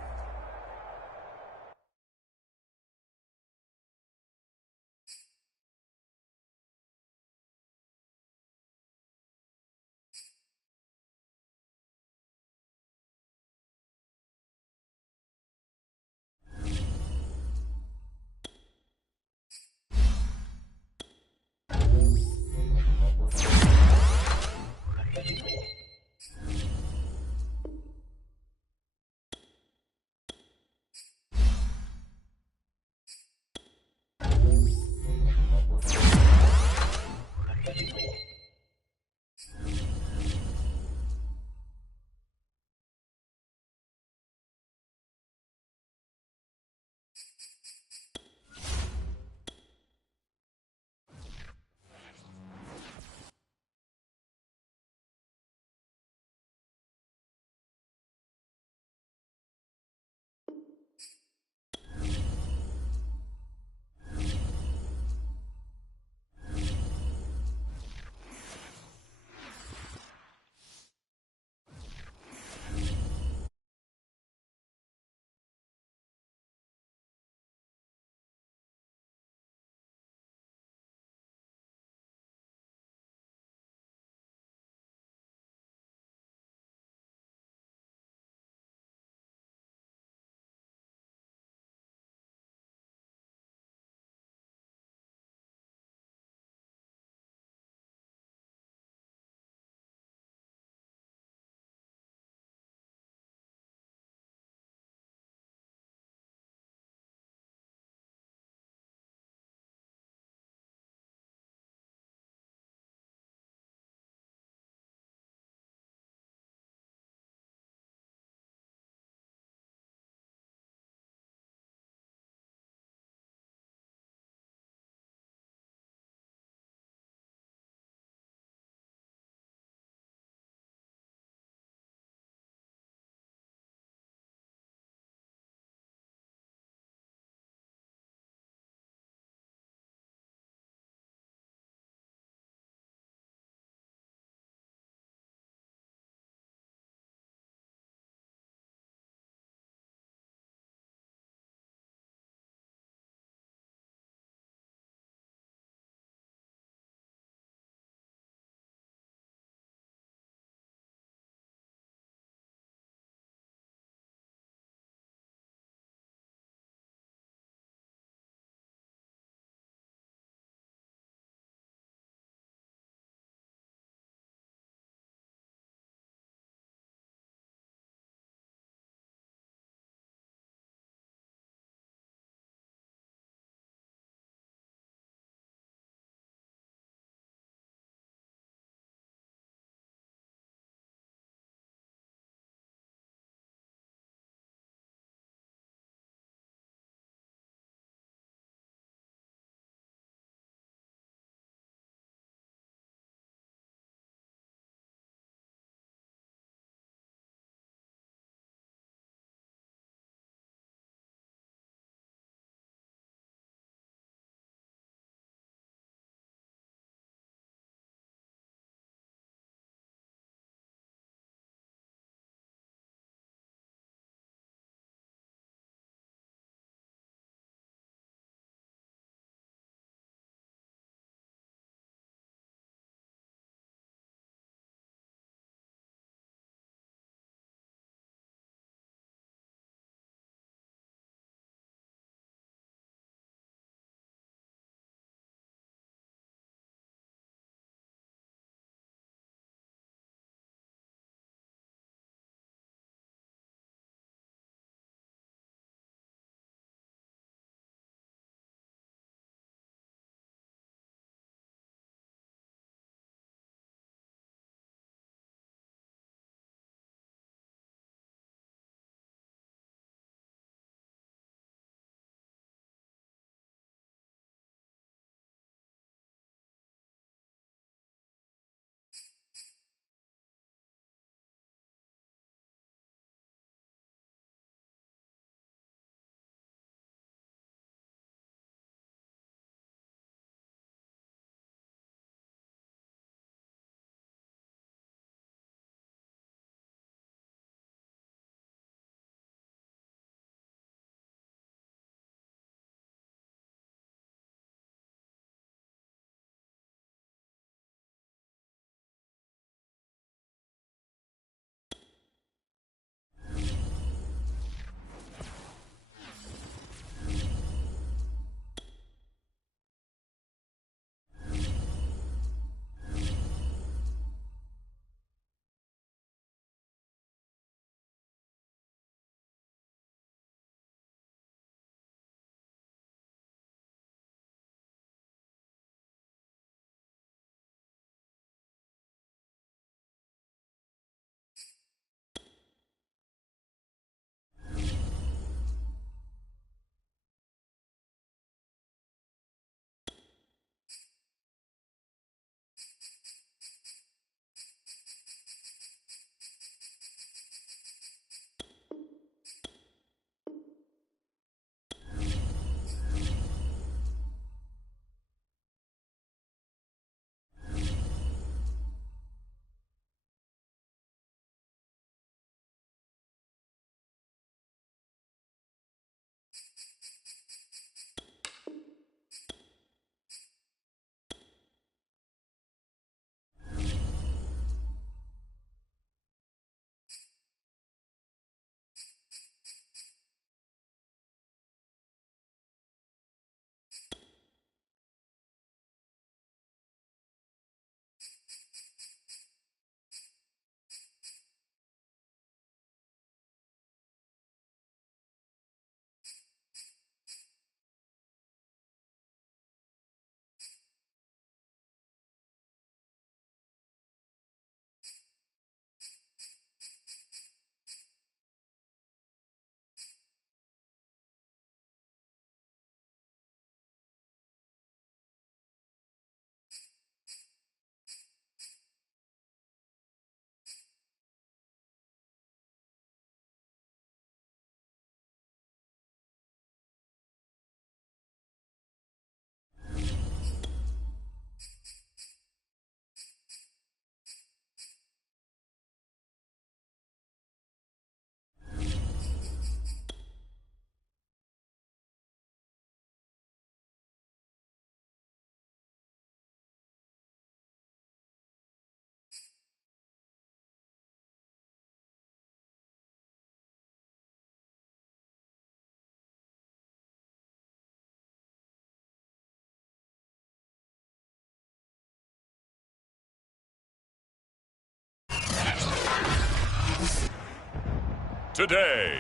today.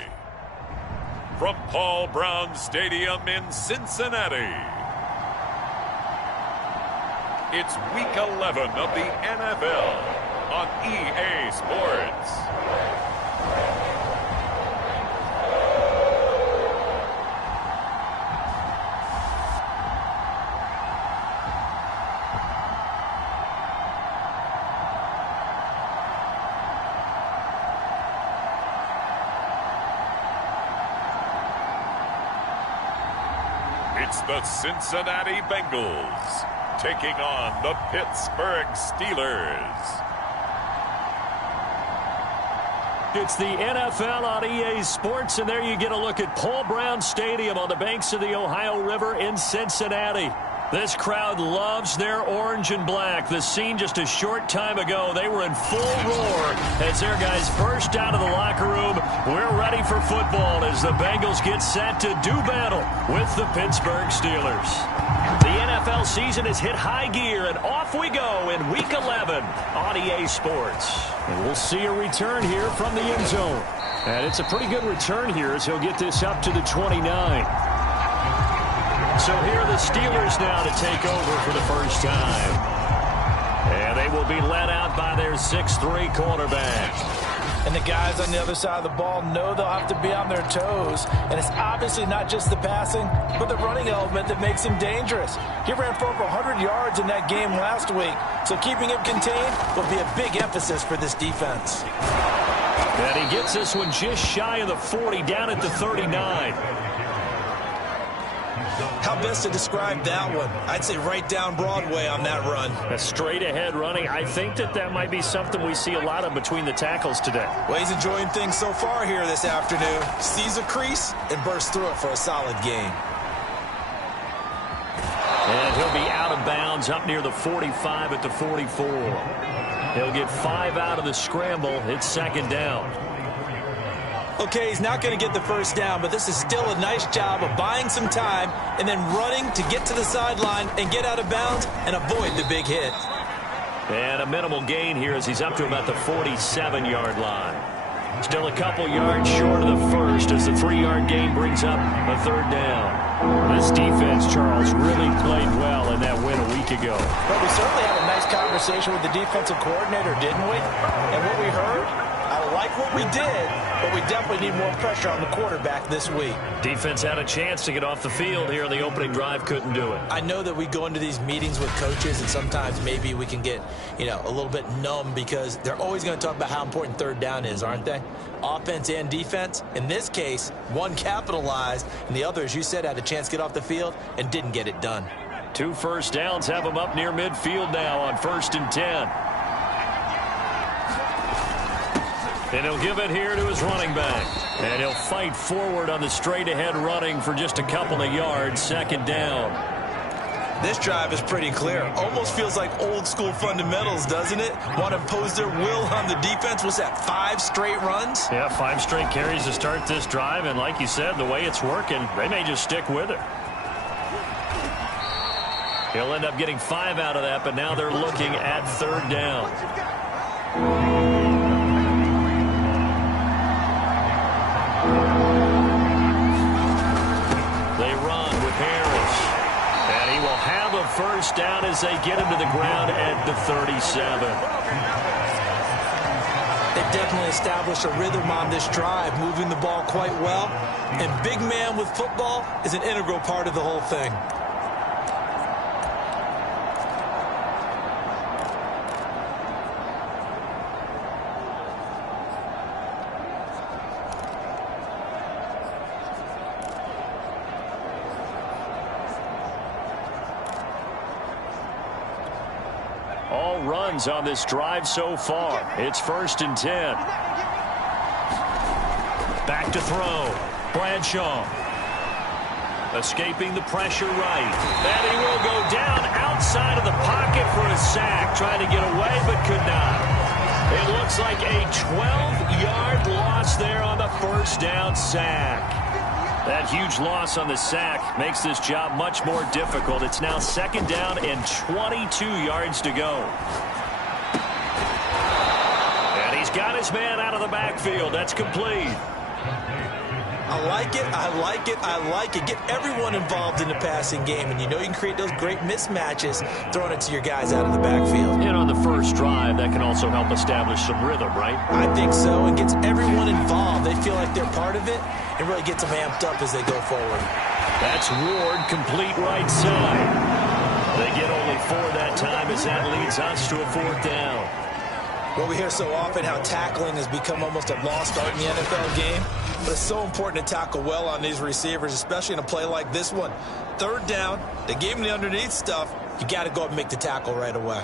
From Paul Brown Stadium in Cincinnati, it's Week 11 of the NFL on EA Sports. It's the Cincinnati Bengals taking on the Pittsburgh Steelers. It's the NFL on EA Sports, and there you get a look at Paul Brown Stadium on the banks of the Ohio River in Cincinnati. This crowd loves their orange and black. The scene just a short time ago, they were in full roar as their guys burst out of the locker room. We're ready for football as the Bengals get set to do battle with the Pittsburgh Steelers. The NFL season has hit high gear, and off we go in Week 11 on EA Sports. And we'll see a return here from the end zone. And it's a pretty good return here as he'll get this up to the 29. So here are the Steelers now to take over for the first time. And they will be led out by their 6'3" quarterback. And the guys on the other side of the ball know they'll have to be on their toes. And it's obviously not just the passing, but the running element that makes him dangerous. He ran for over 100 yards in that game last week, so keeping him contained will be a big emphasis for this defense. And he gets this one just shy of the 40, down at the 39. How best to describe that one? I'd say right down Broadway on that run. A straight-ahead running. I think that might be something we see a lot of between the tackles today. Well, he's enjoying things so far here this afternoon. Sees a crease and bursts through it for a solid game. And he'll be out of bounds up near the 45 at the 44. He'll get 5 out of the scramble. It's second down. Okay, he's not going to get the first down, but this is still a nice job of buying some time and then running to get to the sideline and get out of bounds and avoid the big hit. And a minimal gain here as he's up to about the 47-yard line. Still a couple yards short of the first as the 3-yard gain brings up a third down. This defense, Charles, really played well in that win a week ago. But we certainly had a nice conversation with the defensive coordinator, didn't we? And what we heard, I like what we did, but we definitely need more pressure on the quarterback this week. Defense had a chance to get off the field here in the opening drive, couldn't do it. I know that we go into these meetings with coaches, and sometimes maybe we can get, a little bit numb because they're always going to talk about how important third down is, aren't they? Offense and defense. In this case, one capitalized, and the other, as you said, had a chance to get off the field and didn't get it done. 2 first downs have him up near midfield now on 1st and 10. And he'll give it here to his running back. And he'll fight forward on the straight-ahead running for just a couple of yards. Second down. This drive is pretty clear. Almost feels like old-school fundamentals, doesn't it? Want to impose their will on the defense. What's that, 5 straight runs? Yeah, 5 straight carries to start this drive. And like you said, the way it's working, they may just stick with it. He'll end up getting 5 out of that, but now they're looking at third down. They run with Harris. And he will have a first down as they get him to the ground at the 37. They've definitely established a rhythm on this drive, moving the ball quite well. And big man with football is an integral part of the whole thing. All runs on this drive so far. It's 1st and 10. Back to throw. Bradshaw. Escaping the pressure right. And he will go down outside of the pocket for a sack. Trying to get away, but could not. It looks like a 12-yard loss there on the first down sack. That huge loss on the sack makes this job much more difficult. It's now second down and 22 yards to go. And he's got his man out of the backfield. That's complete. I like it, I like it, I like it. Get everyone involved in the passing game, and you know you can create those great mismatches throwing it to your guys out of the backfield. And on the first drive, that can also help establish some rhythm, right? I think so, and gets everyone involved. They feel like they're part of it, and really gets them amped up as they go forward. That's Ward, complete right side. They get only 4 that time as that leads us to a 4th down. Well, we hear so often how tackling has become almost a lost art in the NFL game. But it's so important to tackle well on these receivers, especially in a play like this one. 3rd down, they gave him the underneath stuff. You got to go up and make the tackle right away.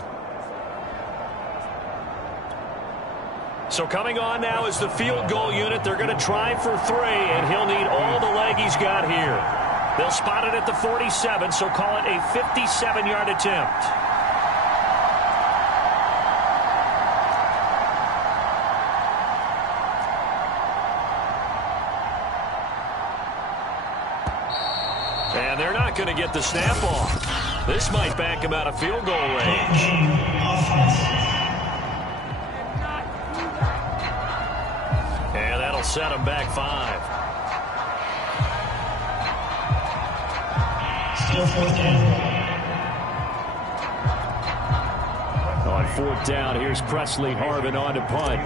So coming on now is the field goal unit. They're going to try for 3, and he'll need all the leg he's got here. They'll spot it at the 47, so call it a 57-yard attempt. And they're not going to get the snap off. This might back him out of field goal range. And that'll set him back 5. Still 4th down. On 4th down, here's Presley Harvin on to punt.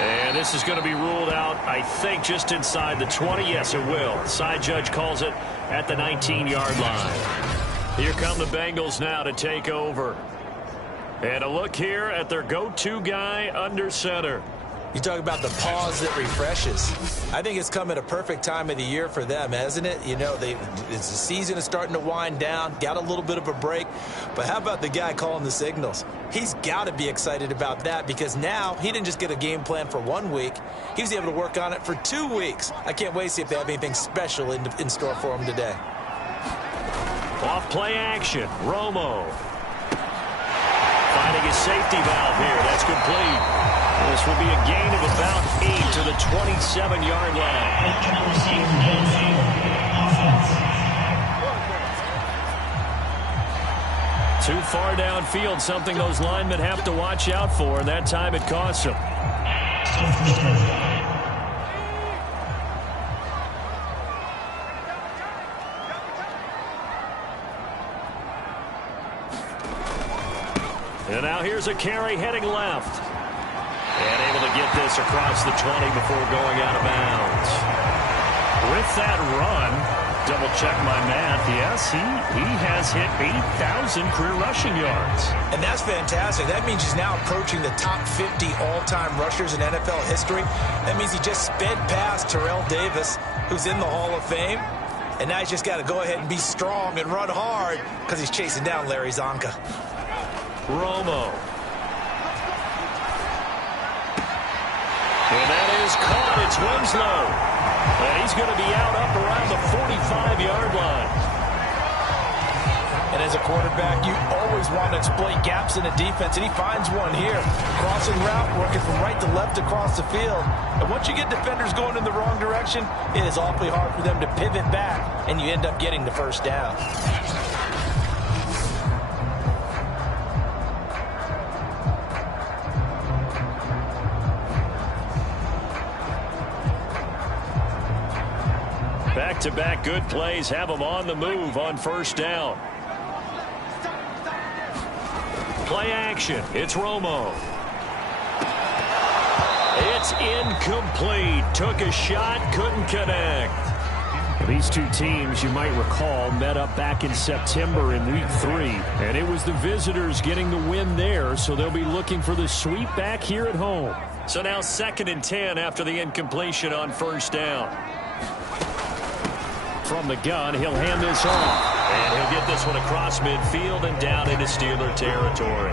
And this is going to be ruled out, I think, just inside the 20. Yes, it will. Side judge calls it at the 19-yard line. Here come the Bengals now to take over. And a look here at their go-to guy under center. You talk about the pause that refreshes. I think it's come at a perfect time of the year for them, hasn't it? You know, the season is starting to wind down, got a little bit of a break. But how about the guy calling the signals? He's got to be excited about that because now he didn't just get a game plan for 1 week. He was able to work on it for 2 weeks. I can't wait to see if they have anything special in store for him today. Off play action, Romo. Finding his safety valve here. That's complete. This will be a gain of about 8 to the 27-yard line. Too far downfield, something those linemen have to watch out for, and that time it costs them. And now here's a carry heading left. And able to get this across the 20 before going out of bounds. With that run, double check my math, yes, he has hit 8,000 career rushing yards. And that's fantastic. That means he's now approaching the top 50 all-time rushers in NFL history. That means he just sped past Terrell Davis, who's in the Hall of Fame. And now he's just got to go ahead and be strong and run hard because he's chasing down Larry Zonka. Romo. And that is caught. It's Winslow. And he's going to be out up around the 45-yard line. And as a quarterback, you always want to exploit gaps in the defense, and he finds one here. Crossing route, working from right to left across the field. And once you get defenders going in the wrong direction, it is awfully hard for them to pivot back, and you end up getting the first down. Back-to-back good plays have them on the move on first down. Play action. It's Romo. It's incomplete. Took a shot, couldn't connect. These two teams, you might recall, met up back in September in Week 3. And it was the visitors getting the win there, so they'll be looking for the sweep back here at home. So now 2nd and 10 after the incompletion on first down. From the gun, he'll hand this off. And he'll get this one across midfield and down into Steeler territory.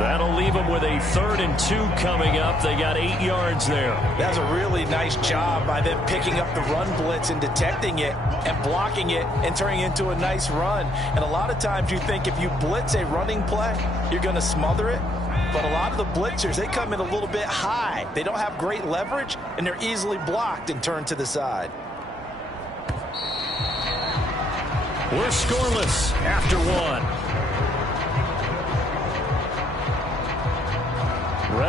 That'll leave them with a 3rd and 2 coming up. They got 8 yards there. That's a really nice job by them picking up the run blitz and detecting it and blocking it and turning it into a nice run. And a lot of times you think if you blitz a running play, you're going to smother it. But a lot of the blitzers, they come in a little bit high. They don't have great leverage, and they're easily blocked and turned to the side. We're scoreless after 1.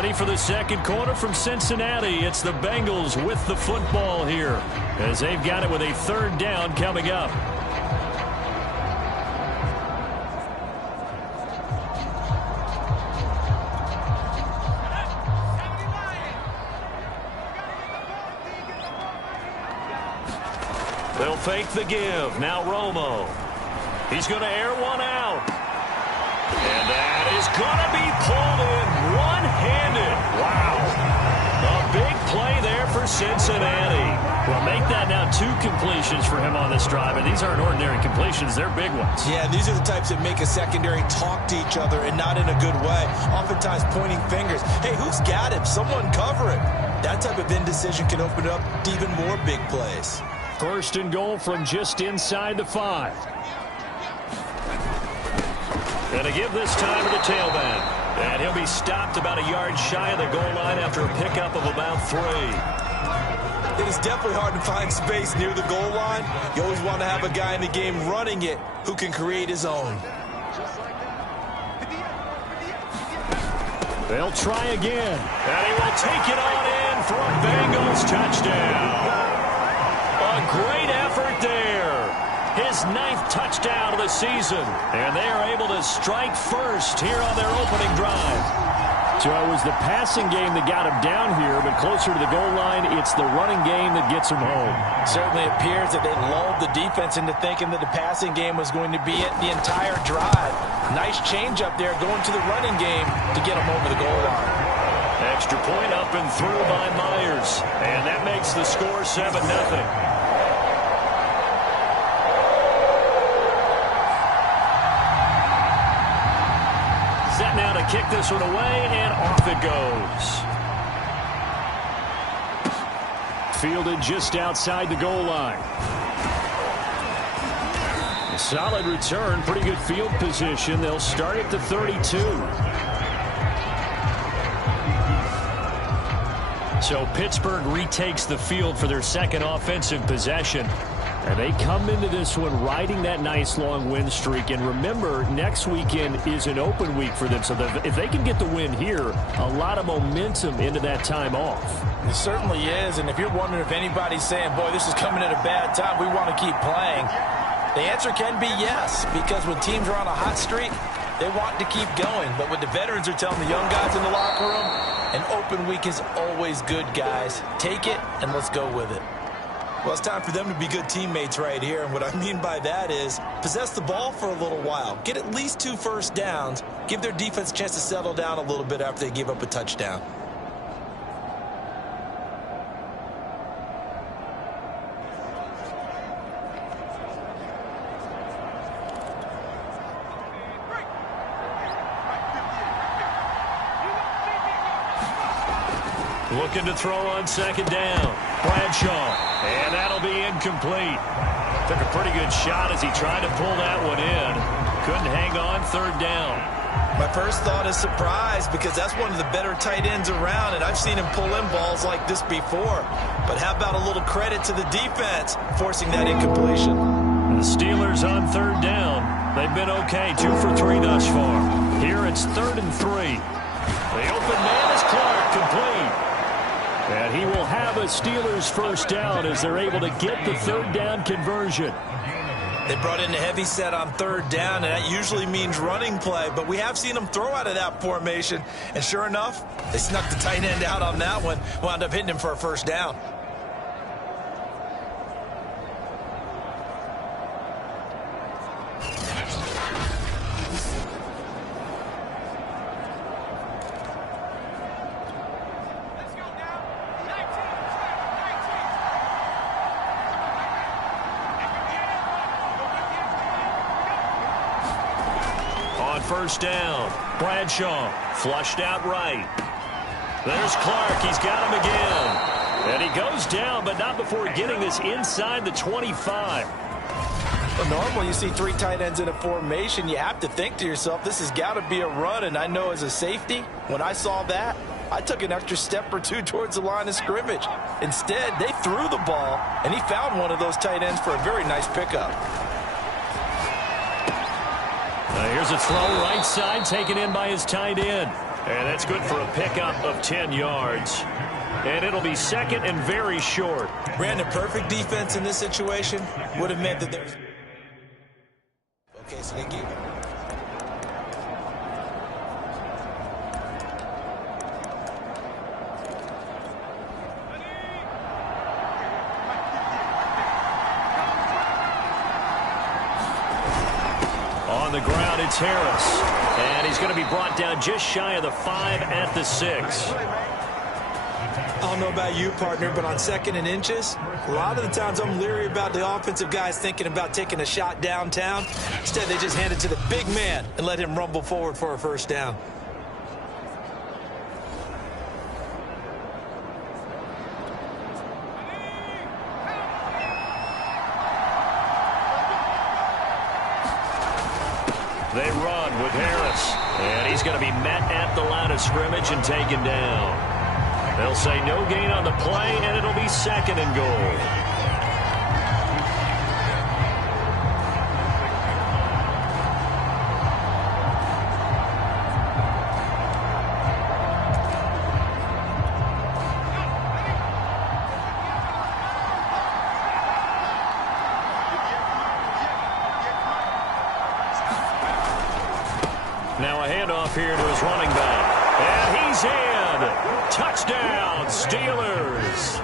Ready for the second quarter from Cincinnati. It's the Bengals with the football here as they've got it with a third down coming up. They'll fake the give. Now Romo. He's going to air one out. And that is going to be pulled in one-handed. Wow. A big play there for Cincinnati. Well, make that now 2 completions for him on this drive. And these aren't ordinary completions. They're big ones. Yeah, and these are the types that make a secondary talk to each other and not in a good way. Oftentimes pointing fingers. Hey, who's got him? Someone cover him. That type of indecision can open up to even more big plays. First and goal from just inside the 5. And to give this time to the tailback. And he'll be stopped about a yard shy of the goal line after a pickup of about 3. It is definitely hard to find space near the goal line. You always want to have a guy in the game running it who can create his own. They'll try again. And he will take it on in for a Bengals touchdown. A great effort there. His 9th touchdown of the season. And they are able to strike first here on their opening drive. So it was the passing game that got him down here, but closer to the goal line, it's the running game that gets him home. Certainly appears that they lulled the defense into thinking that the passing game was going to be it the entire drive. Nice change up there going to the running game to get him over the goal line. Extra point up and through by Myers. And that makes the score 7-0. Set now to kick this one away, and off it goes. Fielded just outside the goal line. A solid return, pretty good field position. They'll start at the 32. So Pittsburgh retakes the field for their second offensive possession. And they come into this one riding that nice long win streak. And remember, next weekend is an open week for them. So if they can get the win here, a lot of momentum into that time off. It certainly is. And if you're wondering if anybody's saying, boy, this is coming at a bad time, we want to keep playing, the answer can be yes. Because when teams are on a hot streak, they want to keep going. But what the veterans are telling the young guys in the locker room, an open week is always good, guys. Take it and let's go with it. Well, it's time for them to be good teammates right here. And what I mean by that is possess the ball for a little while. Get at least 2 first downs. Give their defense a chance to settle down a little bit after they give up a touchdown. Looking to throw on second down. Bradshaw. And that'll be incomplete. Took a pretty good shot as he tried to pull that one in. Couldn't hang on third down. My first thought is surprise because that's one of the better tight ends around, and I've seen him pull in balls like this before. But how about a little credit to the defense forcing that incompletion? The Steelers on third down. They've been okay, 2 for 3 thus far. Here it's 3rd and 3. The open man is Clark, complete. And he will have a Steelers first down as they're able to get the third down conversion. They brought in the heavy set on third down, and that usually means running play. But we have seen them throw out of that formation. And sure enough, they snuck the tight end out on that one. Wound up hitting him for a first down. First down. Bradshaw flushed out right. There's Clark. He's got him again. And he goes down, but not before getting this inside the 25. Well, normally you see 3 tight ends in a formation. You have to think to yourself, this has got to be a run. And I know as a safety, when I saw that, I took an extra step or 2 towards the line of scrimmage. Instead, they threw the ball, and he found one of those tight ends for a very nice pickup. Here's a throw right side taken in by his tight end. And that's good for a pickup of 10 yards. And it'll be second and very short. Brandon, perfect defense in this situation would have meant that there's... Okay, so they gave... On the ground, it's Harris. And he's going to be brought down just shy of the 5 at the 6. I don't know about you, partner, but on 2nd and inches, a lot of the times I'm leery about the offensive guys thinking about taking a shot downtown. Instead, they just hand it to the big man and let him rumble forward for a first down. They run with Harris. And he's going to be met at the line of scrimmage and taken down. They'll say no gain on the play, and it'll be 2nd and goal. Now a handoff here to his running back. And he's in. Touchdown, Steelers.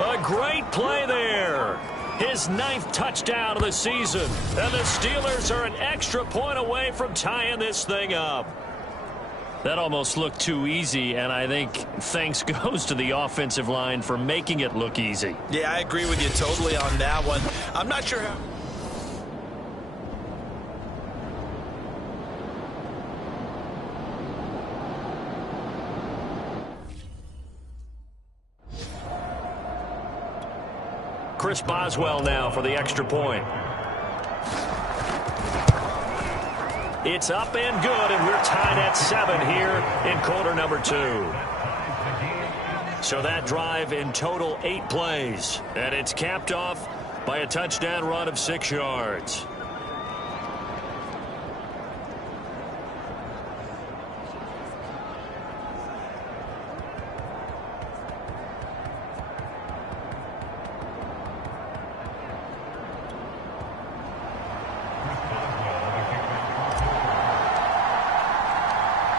A great play there. His 9th touchdown of the season. And the Steelers are an extra point away from tying this thing up. That almost looked too easy, and I think thanks goes to the offensive line for making it look easy. Yeah, I agree with you totally on that one. I'm not sure how... Chris Boswell now for the extra point. It's up and good, and we're tied at 7 here in quarter number 2. So that drive in total 8 plays, and it's capped off by a touchdown run of 6 yards.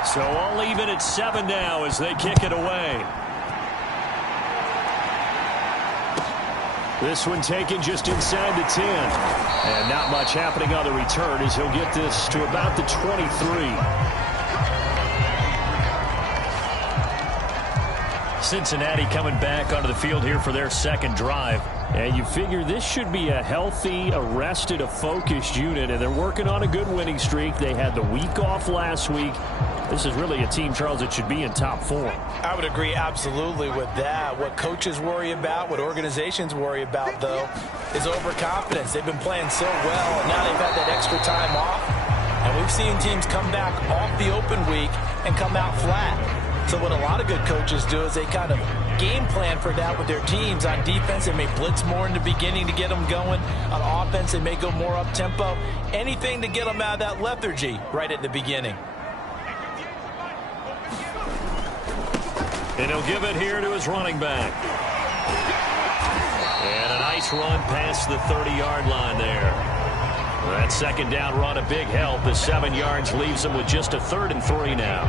So all even at 7 now as they kick it away. This one taken just inside the 10. And not much happening on the return as he'll get this to about the 23. Cincinnati coming back onto the field here for their second drive. And you figure this should be a healthy, a rested, a focused unit. And they're working on a good winning streak. They had the week off last week. This is really a team, Charles, that should be in top form. I would agree absolutely with that. What coaches worry about, what organizations worry about, though, is overconfidence. They've been playing so well, and now they've had that extra time off. And we've seen teams come back off the open week and come out flat. So what a lot of good coaches do is they kind of game plan for that with their teams. On defense, they may blitz more in the beginning to get them going. On offense, they may go more up-tempo. Anything to get them out of that lethargy right at the beginning. And he'll give it here to his running back. And a nice run past the 30-yard line there. That second down run a big help. The 7 yards leaves him with just a 3rd and 3 now.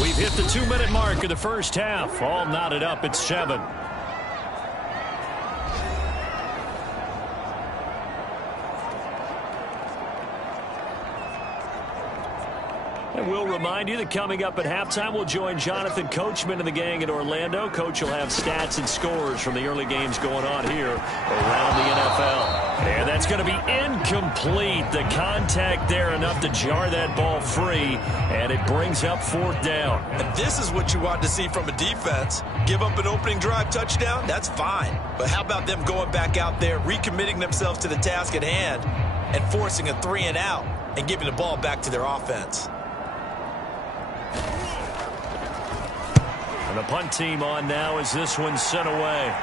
We've hit the 2-minute mark of the first half. All knotted up at 7. And we'll remind you that coming up at halftime, we'll join Jonathan Coachman and the gang in Orlando. Coach will have stats and scores from the early games going on here around the NFL. And that's going to be incomplete. The contact there enough to jar that ball free, and it brings up 4th down. And this is what you want to see from a defense. Give up an opening drive touchdown, that's fine. But how about them going back out there, recommitting themselves to the task at hand, and forcing a 3-and-out and giving the ball back to their offense? And the punt team on now as this one's sent away.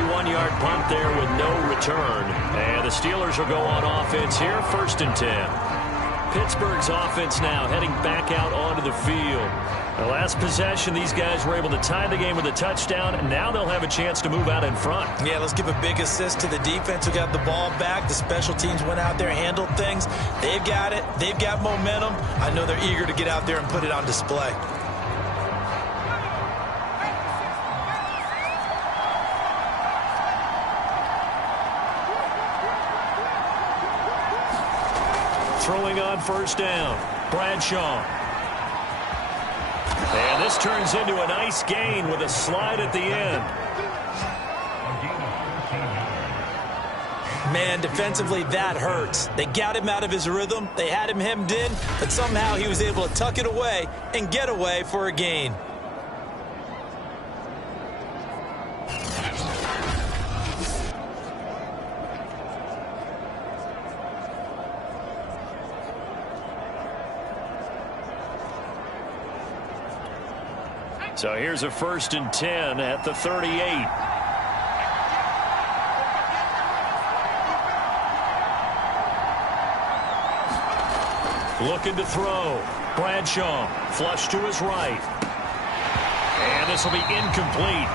31-yard punt there with no return. And the Steelers will go on offense here, 1st and 10. Pittsburgh's offense now heading back out onto the field. The last possession, these guys were able to tie the game with a touchdown, and now they'll have a chance to move out in front. Yeah, let's give a big assist to the defense who got the ball back. The special teams went out there, handled things. They've got it. They've got momentum. I know they're eager to get out there and put it on display. Throwing on 1st down, Bradshaw. And this turns into a nice gain with a slide at the end. Man, defensively, that hurts. They got him out of his rhythm. They had him hemmed in, but somehow he was able to tuck it away and get away for a gain. So here's a 1st and 10 at the 38. Looking to throw. Bradshaw, flush to his right. And this will be incomplete.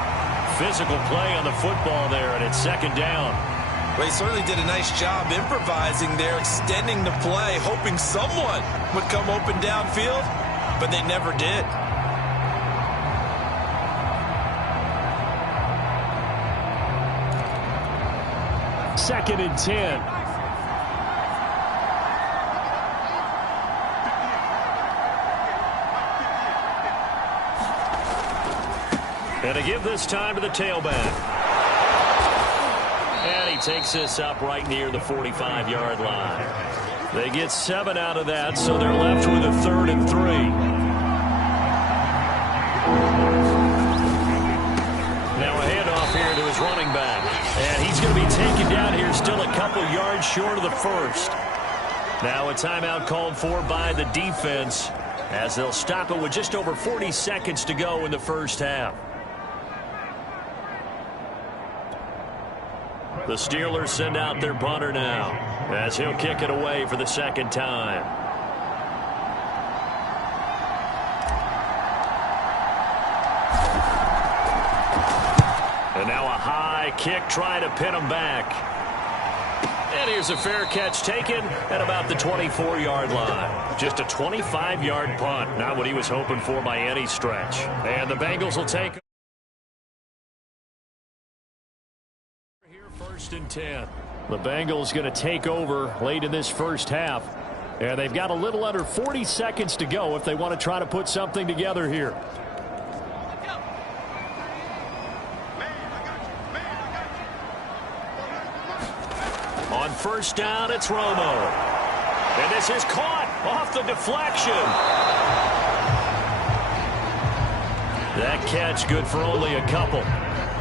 Physical play on the football there, and it's 2nd down. Well, he certainly did a nice job improvising there, extending the play, hoping someone would come open downfield, but they never did. 2nd and 10. And to give this time to the tailback. And he takes this up right near the 45-yard line. They get 7 out of that, so they're left with a 3rd and 3. Now a handoff here to his running back. And he's going to be taken down here, still a couple yards short of the 1st. Now a timeout called for by the defense as they'll stop it with just over 40 seconds to go in the 1st half. The Steelers send out their punter now as he'll kick it away for the 2nd time. And now a high kick trying to pin him back. And here's a fair catch taken at about the 24-yard line. Just a 25-yard punt. Not what he was hoping for by any stretch. And the Bengals will take here 1st and 10. The Bengals going to take over late in this 1st half. And they've got a little under 40 seconds to go if they want to try to put something together here. On 1st down, it's Romo. And this is caught off the deflection. That catch good for only a couple.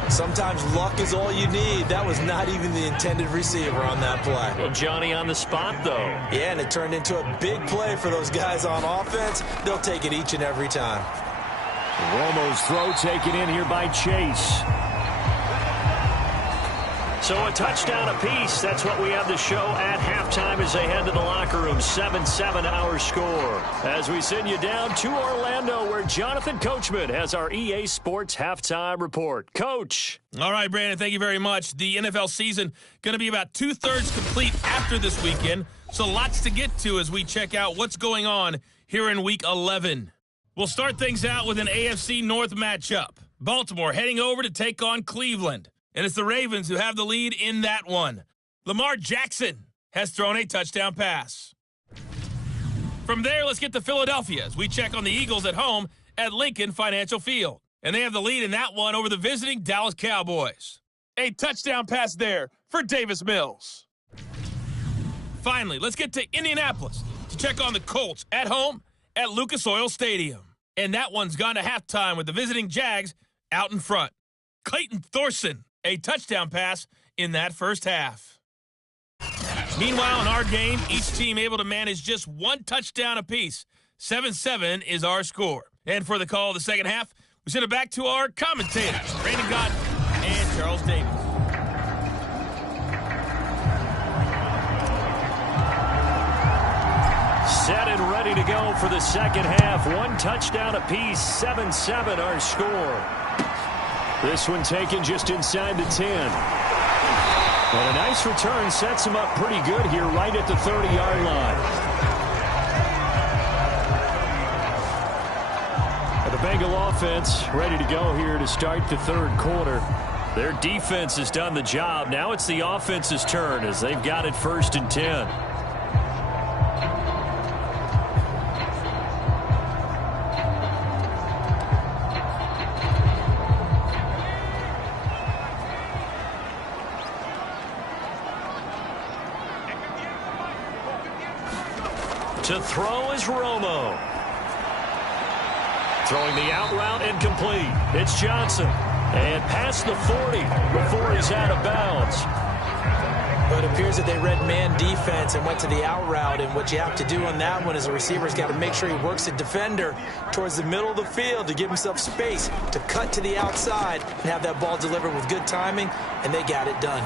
Sometimes luck is all you need. That was not even the intended receiver on that play. Well, Johnny on the spot, though. Yeah, and it turned into a big play for those guys on offense. They'll take it each and every time. Romo's throw taken in here by Chase. So a touchdown apiece. That's what we have to show at halftime as they head to the locker room. 7-7 our score. As we send you down to Orlando where Jonathan Coachman has our EA Sports halftime report. Coach. All right, Brandon, thank you very much. The NFL season going to be about 2/3 complete after this weekend. So lots to get to as we check out what's going on here in Week 11. We'll start things out with an AFC North matchup. Baltimore heading over to take on Cleveland. And it's the Ravens who have the lead in that one. Lamar Jackson has thrown a touchdown pass. From there, let's get to Philadelphia as we check on the Eagles at home at Lincoln Financial Field. And they have the lead in that one over the visiting Dallas Cowboys. A touchdown pass there for Davis Mills. Finally, let's get to Indianapolis to check on the Colts at home at Lucas Oil Stadium. And that one's gone to halftime with the visiting Jags out in front. Clayton Thorson, a touchdown pass in that 1st half. Meanwhile, in our game, each team able to manage just one touchdown apiece. 7-7 is our score. And for the call of the 2nd half, we send it back to our commentators, Brandon Gott and Charles Davis. set and ready to go for the second half. One touchdown apiece, 7-7 our score. This one taken just inside the 10. And a nice return sets him up pretty good here right at the 30-yard line. And the Bengal offense ready to go here to start the third quarter. Their defense has done the job. Now it's the offense's turn as they've got it 1st and 10. To throw is Romo. Throwing the out route incomplete. It's Johnson. And past the 40 before he's out of bounds. But it appears that they read man defense and went to the out route. And what you have to do on that one is a receiver's got to make sure he works the defender towards the middle of the field to give himself space to cut to the outside and have that ball delivered with good timing. And they got it done.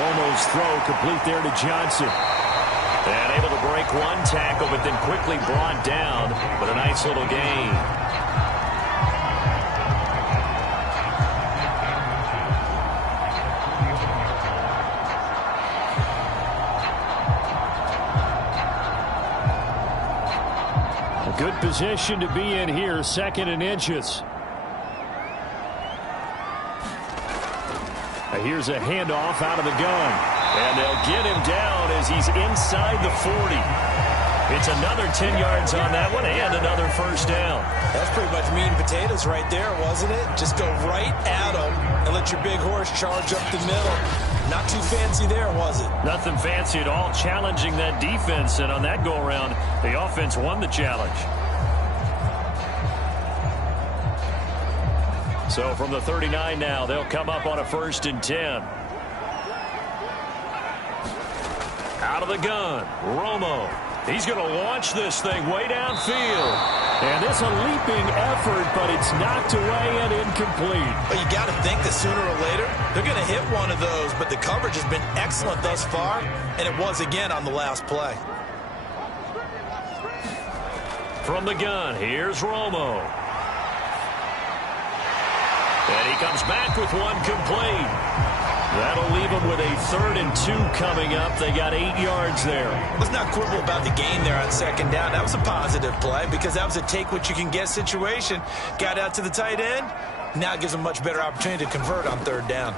Romo's throw complete there to Johnson. And able to break one tackle, but then quickly brought down. But a nice little gain. A good position to be in here, 2nd and inches. Here's a handoff out of the gun. And they'll get him down as he's inside the 40. It's another 10 yards on that one and another first down. That's pretty much meat and potatoes right there, wasn't it? Just go right at him and let your big horse charge up the middle. Not too fancy there, was it? Nothing fancy at all, challenging that defense. And on that go-around, the offense won the challenge. So from the 39 now, they'll come up on a 1st and 10. Out of the gun, Romo. He's going to launch this thing way downfield. And it's a leaping effort, but it's knocked away and incomplete. But you got to think that sooner or later, they're going to hit one of those. But the coverage has been excellent thus far, and it was again on the last play. From the gun, here's Romo. And he comes back with one complete. That'll leave them with a 3rd and 2 coming up. They got 8 yards there. Let's not quibble about the gain there on 2nd down. That was a positive play because that was a take-what-you-can-get situation. Got out to the tight end. Now it gives them a much better opportunity to convert on 3rd down.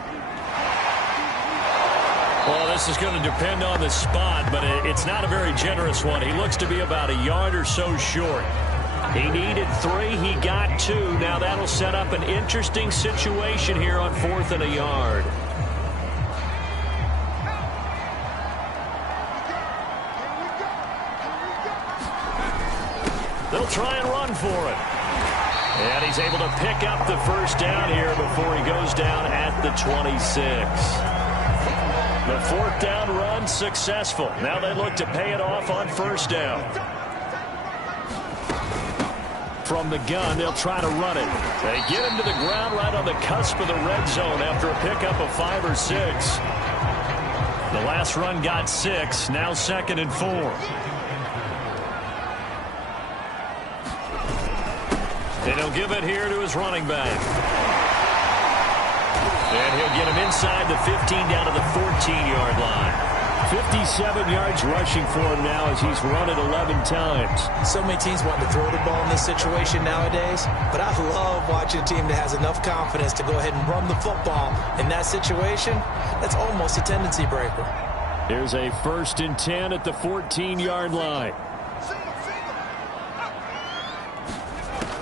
Well, this is going to depend on the spot, but it's not a very generous one. He looks to be about a yard or so short. He needed 3. He got 2. Now that'll set up an interesting situation here on 4th and a yard. They'll try and run for it. And he's able to pick up the first down here before he goes down at the 26. The 4th down run successful. Now they look to pay it off on 1st down. From the gun, they'll try to run it. They get him to the ground right on the cusp of the red zone after a pickup of 5 or 6. The last run got 6. Now 2nd and 4. And he'll give it here to his running back. And he'll get him inside the 15 down to the 14-yard line. 57 yards rushing for him now as he's run it 11 times. So many teams want to throw the ball in this situation nowadays, but I love watching a team that has enough confidence to go ahead and run the football. In that situation, that's almost a tendency breaker. Here's a 1st and 10 at the 14-yard line.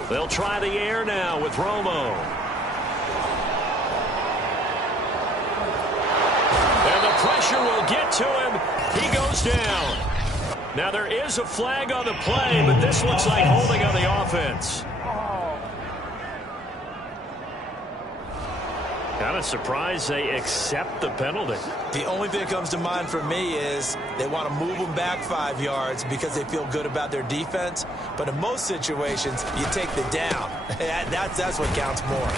They'll try the air now with Romo. And the pressure will get to him. He goes down. Now there is a flag on the play, but this looks like holding on the offense. Kind of surprised they accept the penalty. The only thing that comes to mind for me is they want to move them back 5 yards because they feel good about their defense. But in most situations, you take the down. That's what counts more.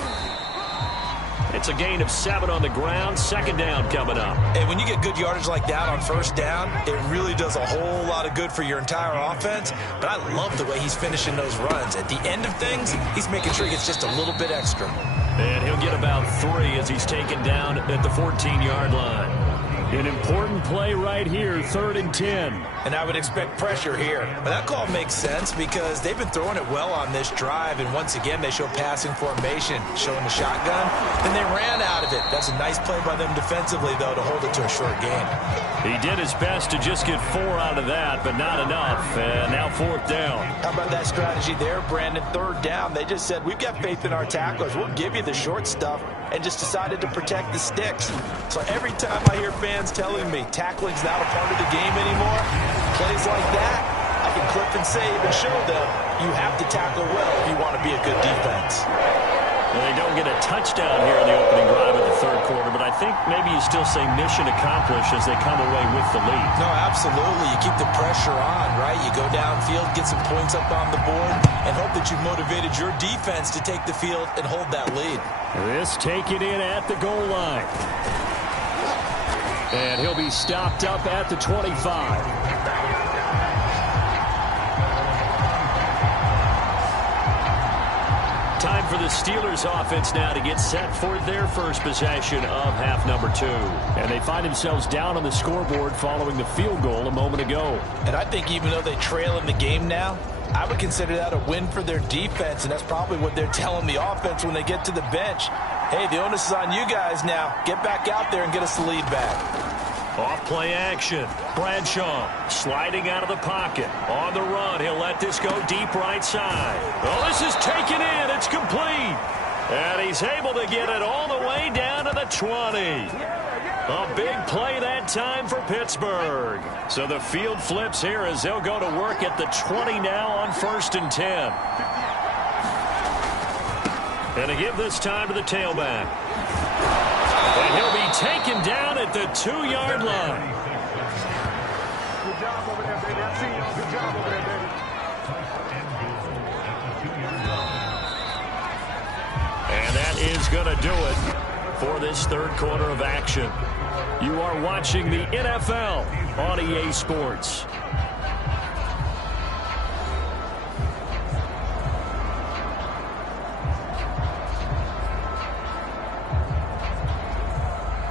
It's a gain of 7 on the ground. Second down coming up. And when you get good yardage like that on first down, it really does a whole lot of good for your entire offense. But I love the way he's finishing those runs. At the end of things, he's making sure he gets just a little bit extra. And he'll get about 3 as he's taken down at the 14-yard line. An important play right here, 3rd and 10. And I would expect pressure here. But that call makes sense because they've been throwing it well on this drive. And once again, they show passing formation, showing the shotgun. Then they ran out of it. That's a nice play by them defensively, though, to hold it to a short gain. He did his best to just get 4 out of that, but not enough. And now 4th down. How about that strategy there, Brandon? 3rd down. They just said, we've got faith in our tacklers. We'll give you the short stuff, and just decided to protect the sticks. So every time I hear fans telling me tackling's not a part of the game anymore, plays like that, I can clip and save and show them you have to tackle well if you want to be a good defense. Well, they don't get a touchdown here in the opening drive of the 3rd quarter, but I think maybe you still say mission accomplished as they come away with the lead. No, absolutely. You keep the pressure on, right? You go downfield, get some points up on the board, and hope that you've motivated your defense to take the field and hold that lead. This taken in at the goal line. And he'll be stopped up at the 25. Time for the Steelers offense now to get set for their first possession of half number 2. And they find themselves down on the scoreboard following the field goal a moment ago. And I think even though they trail in the game now, I would consider that a win for their defense, and that's probably what they're telling the offense when they get to the bench. Hey, the onus is on you guys now. Get back out there and get us the lead back. Off play action. Bradshaw sliding out of the pocket. On the run, he'll let this go deep right side. Oh, this is taken in. It's complete. And he's able to get it all the way down to the 20. A big play that time for Pittsburgh. So the field flips here as they'll go to work at the 20 now on 1st and 10. And to give this time to the tailback. And he'll be taken down at the 2-yard line. Good job over there, baby. I see you. Good job over there, baby. And that is going to do it for this 3rd quarter of action. You are watching the NFL on EA Sports.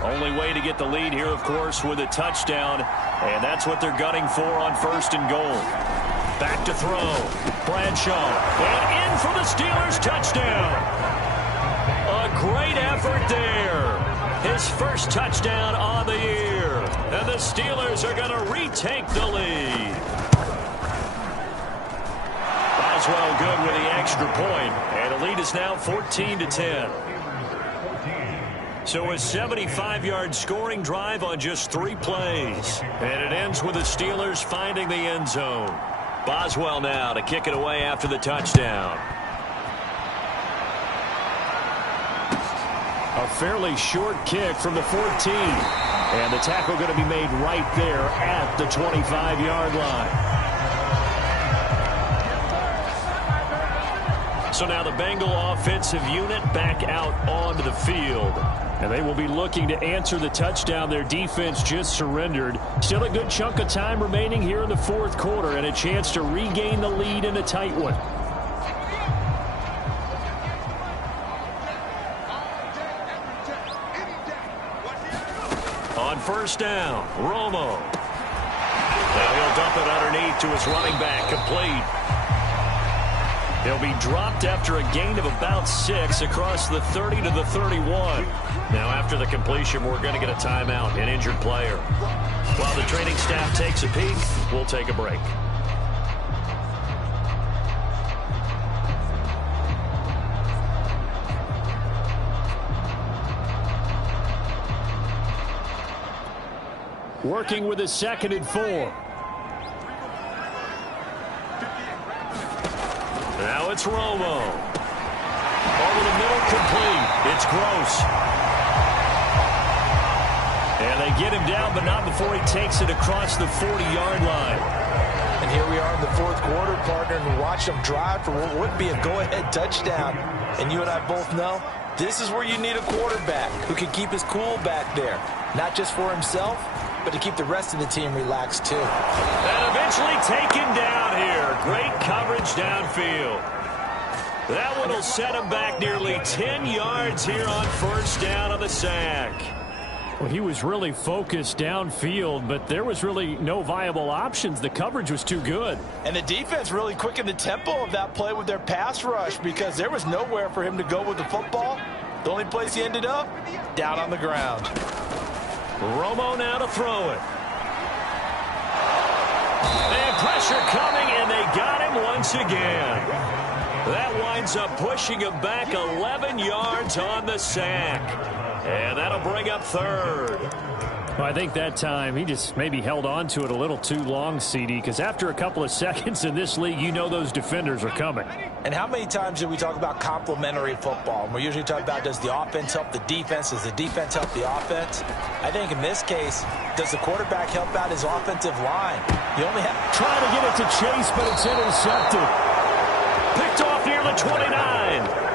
Only way to get the lead here, of course, with a touchdown. And that's what they're gunning for on 1st and goal. Back to throw. Bradshaw. And in for the Steelers touchdown. A great effort there. His first touchdown on the year. And the Steelers are going to retake the lead. Boswell good with the extra point. And the lead is now 14-10. So a 75-yard scoring drive on just 3 plays. And it ends with the Steelers finding the end zone. Boswell now to kick it away after the touchdown. A fairly short kick from the 14. And the tackle going to be made right there at the 25-yard line. So now the Bengal offensive unit back out onto the field. And they will be looking to answer the touchdown their defense just surrendered. Still a good chunk of time remaining here in the 4th quarter and a chance to regain the lead in a tight one. On 1st down, Romo. Now he'll dump it underneath to his running back, complete. He'll be dropped after a gain of about 6 across the 30 to the 31. Now after the completion, we're going to get a timeout, an injured player. While the training staff takes a peek, we'll take a break. Working with a 2nd and 4. Now it's Romo. Over the middle, complete. It's Gross. And they get him down, but not before he takes it across the 40-yard line. And here we are in the 4th quarter, partner, and watch them drive for what would be a go-ahead touchdown. And you and I both know This is where you need a quarterback who can keep his cool back there. Not just for himself, but to keep the rest of the team relaxed too. And eventually taken down here. Great coverage downfield. That one will set him back nearly 10 yards here on first down on the sack. Well, he was really focused downfield, but there was really no viable options. The coverage was too good. And the defense really quickened the tempo of that play with their pass rush because there was nowhere for him to go with the football. The only place he ended up, down on the ground. Romo now to throw it. And pressure coming, and they got him once again. That winds up pushing him back 11 yards on the sack. And that'll bring up third. Well, I think that time he just maybe held on to it a little too long, CD, because after a couple of seconds in this league, you know those defenders are coming. And how many times do we talk about complementary football? And we're usually talking about, does the offense help the defense? Does the defense help the offense? I think in this case, does the quarterback help out his offensive line? You only have... Trying to get it to Chase, but it's intercepted. Picked off near the 29.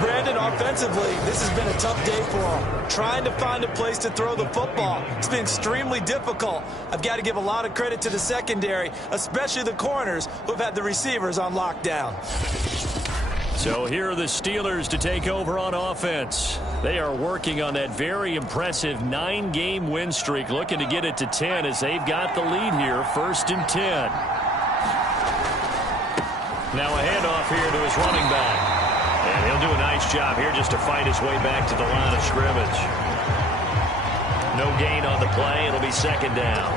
Brandon, offensively, this has been a tough day for him. Trying to find a place to throw the football. It's been extremely difficult. I've got to give a lot of credit to the secondary, especially the corners who've had the receivers on lockdown. So here are the Steelers to take over on offense. They are working on that very impressive 9-game win streak, looking to get it to 10 as they've got the lead here, 1st and 10. Now a handoff here to his running back. And he'll do a nice job here just to fight his way back to the line of scrimmage. No gain on the play. It'll be 2nd down.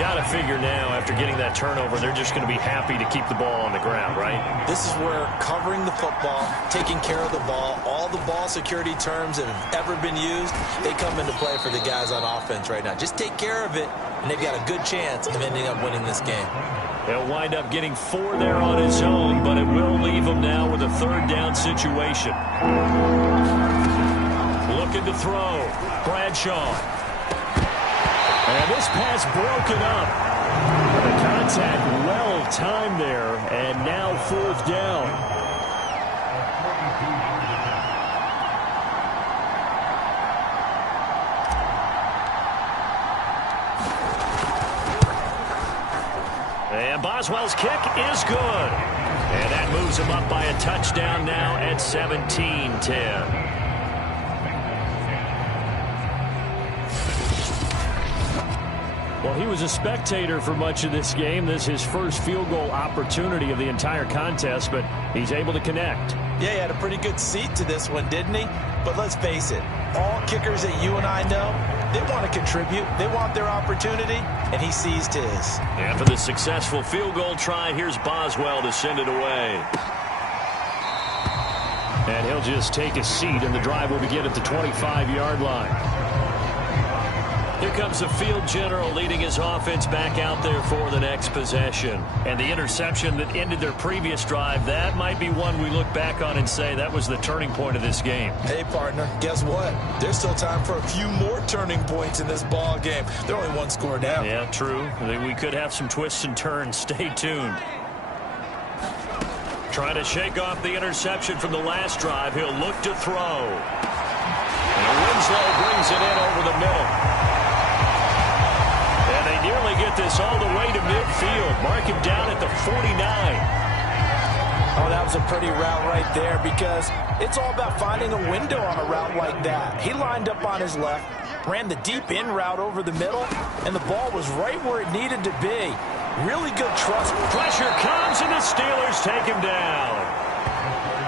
Got to figure now, after getting that turnover, they're just going to be happy to keep the ball on the ground, right? This is where covering the football, taking care of the ball, all the ball security terms that have ever been used, they come into play for the guys on offense right now. Just take care of it, and they've got a good chance of ending up winning this game. He'll wind up getting 4 there on his own, but it will leave him now with a 3rd down situation. Looking to throw. Bradshaw. And this pass broken up. The contact well timed there, and now 4th down. And Boswell's kick is good. And that moves him up by a touchdown now at 17-10. Well, he was a spectator for much of this game. This is his first field goal opportunity of the entire contest, but he's able to connect. Yeah, he had a pretty good seat to this one, didn't he? But let's face it, all kickers that you and I know, they want to contribute. They want their opportunity, and he seized his. And for the successful field goal try, here's Boswell to send it away. And he'll just take a seat, and the drive will begin at the 25-yard line. Here comes the field general leading his offense back out there for the next possession. And the interception that ended their previous drive, that might be one we look back on and say that was the turning point of this game. Hey, partner, guess what? There's still time for a few more turning points in this ball game. They're only 1 score down. Yeah, true. We could have some twists and turns. Stay tuned. Trying to shake off the interception from the last drive. He'll look to throw. And Winslow brings it in over the middle. And they nearly get this all the way to midfield. Mark him down at the 49. Oh, that was a pretty route right there because it's all about finding a window on a route like that. He lined up on his left, ran the deep in route over the middle, and the ball was right where it needed to be. Really good trust. Pressure comes, and the Steelers take him down.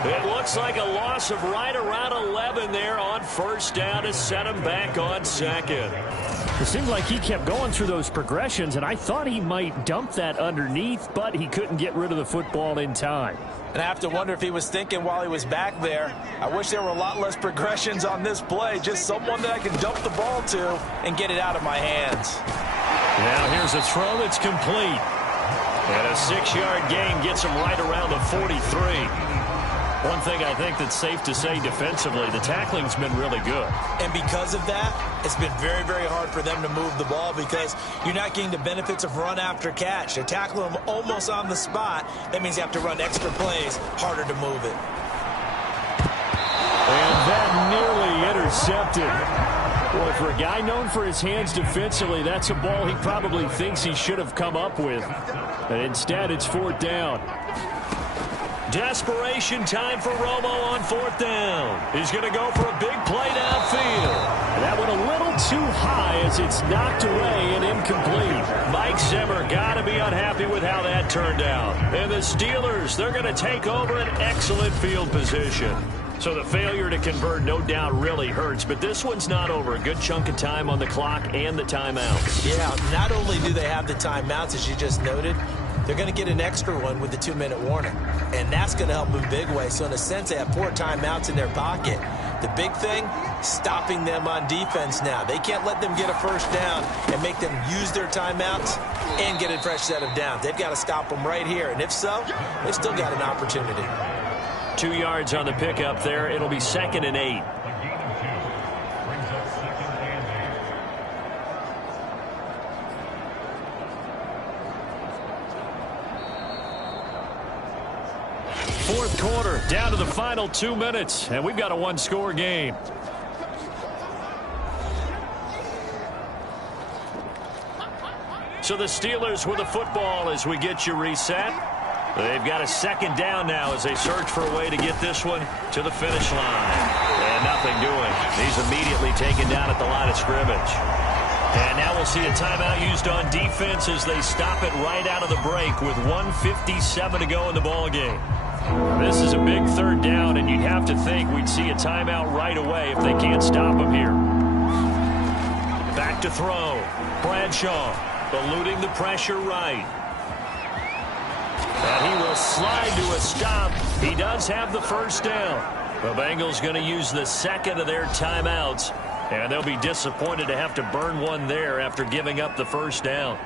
It looks like a loss of right around 11 there on 1st down to set him back on 2nd. It seemed like he kept going through those progressions, and I thought he might dump that underneath, but he couldn't get rid of the football in time. And I have to wonder if he was thinking while he was back there, I wish there were a lot less progressions on this play, just someone that I can dump the ball to and get it out of my hands. Now here's a throw that's complete. And a 6-yard gain gets him right around the 43. One thing I think that's safe to say defensively, the tackling's been really good. And because of that, it's been very, very hard for them to move the ball because you're not getting the benefits of run after catch. They're tackling them almost on the spot. That means you have to run extra plays, harder to move it. intercepted. Boy, for a guy known for his hands defensively, that's a ball he probably thinks he should have come up with. And instead, it's 4th down. Desperation time for Romo on 4th down. He's going to go for a big play downfield. And that went a little too high as it's knocked away and incomplete. Mike Zimmer got to be unhappy with how that turned out. And the Steelers, they're going to take over an excellent field position. So the failure to convert no doubt really hurts, but this one's not over. A good chunk of time on the clock and the timeouts. Yeah, not only do they have the timeouts, as you just noted, they're going to get an extra one with the 2-minute warning. And that's going to help them big way. So in a sense, they have 4 timeouts in their pocket. The big thing, stopping them on defense now. They can't let them get a first down and make them use their timeouts and get a fresh set of downs. They've got to stop them right here. And if so, they've still got an opportunity. 2 yards on the pickup there. It'll be 2nd and 8. Fourth quarter, down to the final 2 minutes, and we've got a one-score game. So the Steelers with the football as we get you reset. They've got a 2nd down now as they search for a way to get this one to the finish line. And nothing doing. He's immediately taken down at the line of scrimmage. And now we'll see a timeout used on defense as they stop it right out of the break with 1:57 to go in the ball game. This is a big 3rd down, and you'd have to think we'd see a timeout right away if they can't stop him here. Back to throw. Bradshaw eluding the pressure right. And he will slide to a stop. He does have the 1st down. The Bengals going to use the 2nd of their timeouts, and they'll be disappointed to have to burn one there after giving up the 1st down.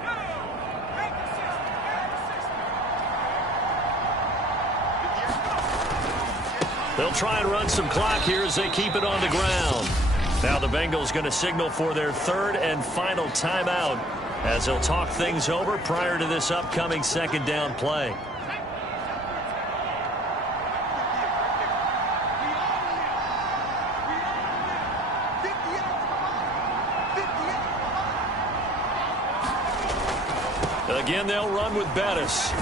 They'll try and run some clock here as they keep it on the ground. Now the Bengals going to signal for their 3rd and final timeout as they'll talk things over prior to this upcoming 2nd down play. Again, they'll run with Bettis.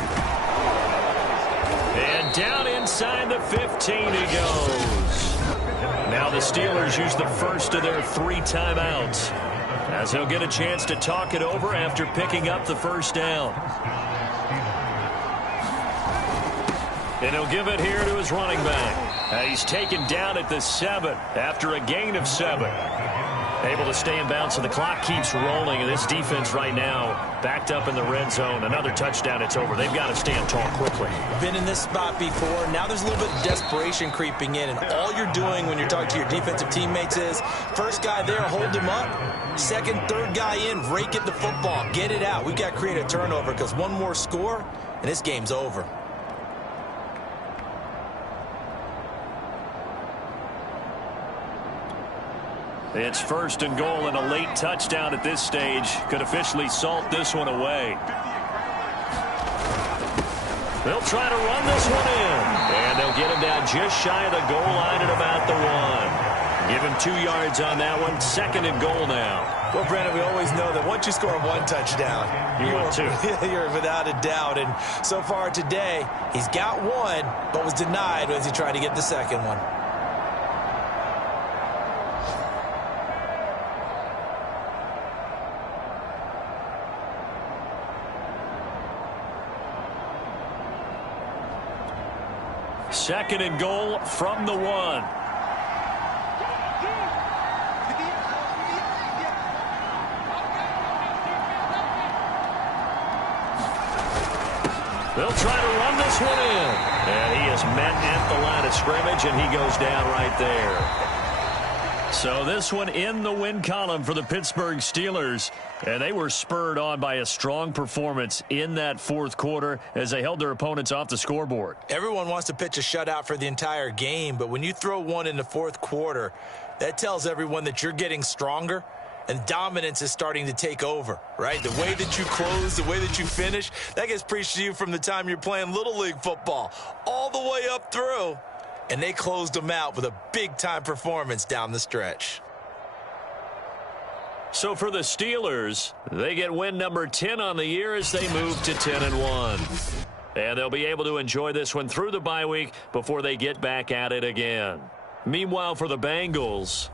And down inside the 15 he goes. Now the Steelers use the 1st of their 3 timeouts as he'll get a chance to talk it over after picking up the 1st down. And he'll give it here to his running back. He's taken down at the 7 after a gain of 7. Able to stay in bounds, and the clock keeps rolling. And this defense right now backed up in the red zone. Another touchdown, it's over. They've got to stand tall quickly. Been in this spot before. Now there's a little bit of desperation creeping in. And all you're doing when you're talking to your defensive teammates is, first guy there, hold him up. 2nd, 3rd guy in, rake at the football. Get it out. We've got to create a turnover because one more score, and this game's over. It's 1st and goal, and a late touchdown at this stage could officially salt this one away. They'll try to run this one in, and they'll get him down just shy of the goal line at about the 1. Give him 2 yards on that one. 2nd and goal now. Well, Brandon, we always know that once you score 1 touchdown, you're without a doubt. And so far today, he's got 1, but was denied as he tried to get the 2nd one. Second and goal from the 1. They'll try to run this one in. And he is met at the line of scrimmage, and he goes down right there. So this one in the win column for the Pittsburgh Steelers. And they were spurred on by a strong performance in that 4th quarter as they held their opponents off the scoreboard. Everyone wants to pitch a shutout for the entire game, but when you throw one in the 4th quarter, that tells everyone that you're getting stronger and dominance is starting to take over, right? The way that you close, the way that you finish, that gets preached to you from the time you're playing Little League football all the way up through. and they closed them out with a big-time performance down the stretch. So for the Steelers, they get win number 10 on the year as they move to 10-1. And they'll be able to enjoy this one through the bye week before they get back at it again. Meanwhile, for the Bengals,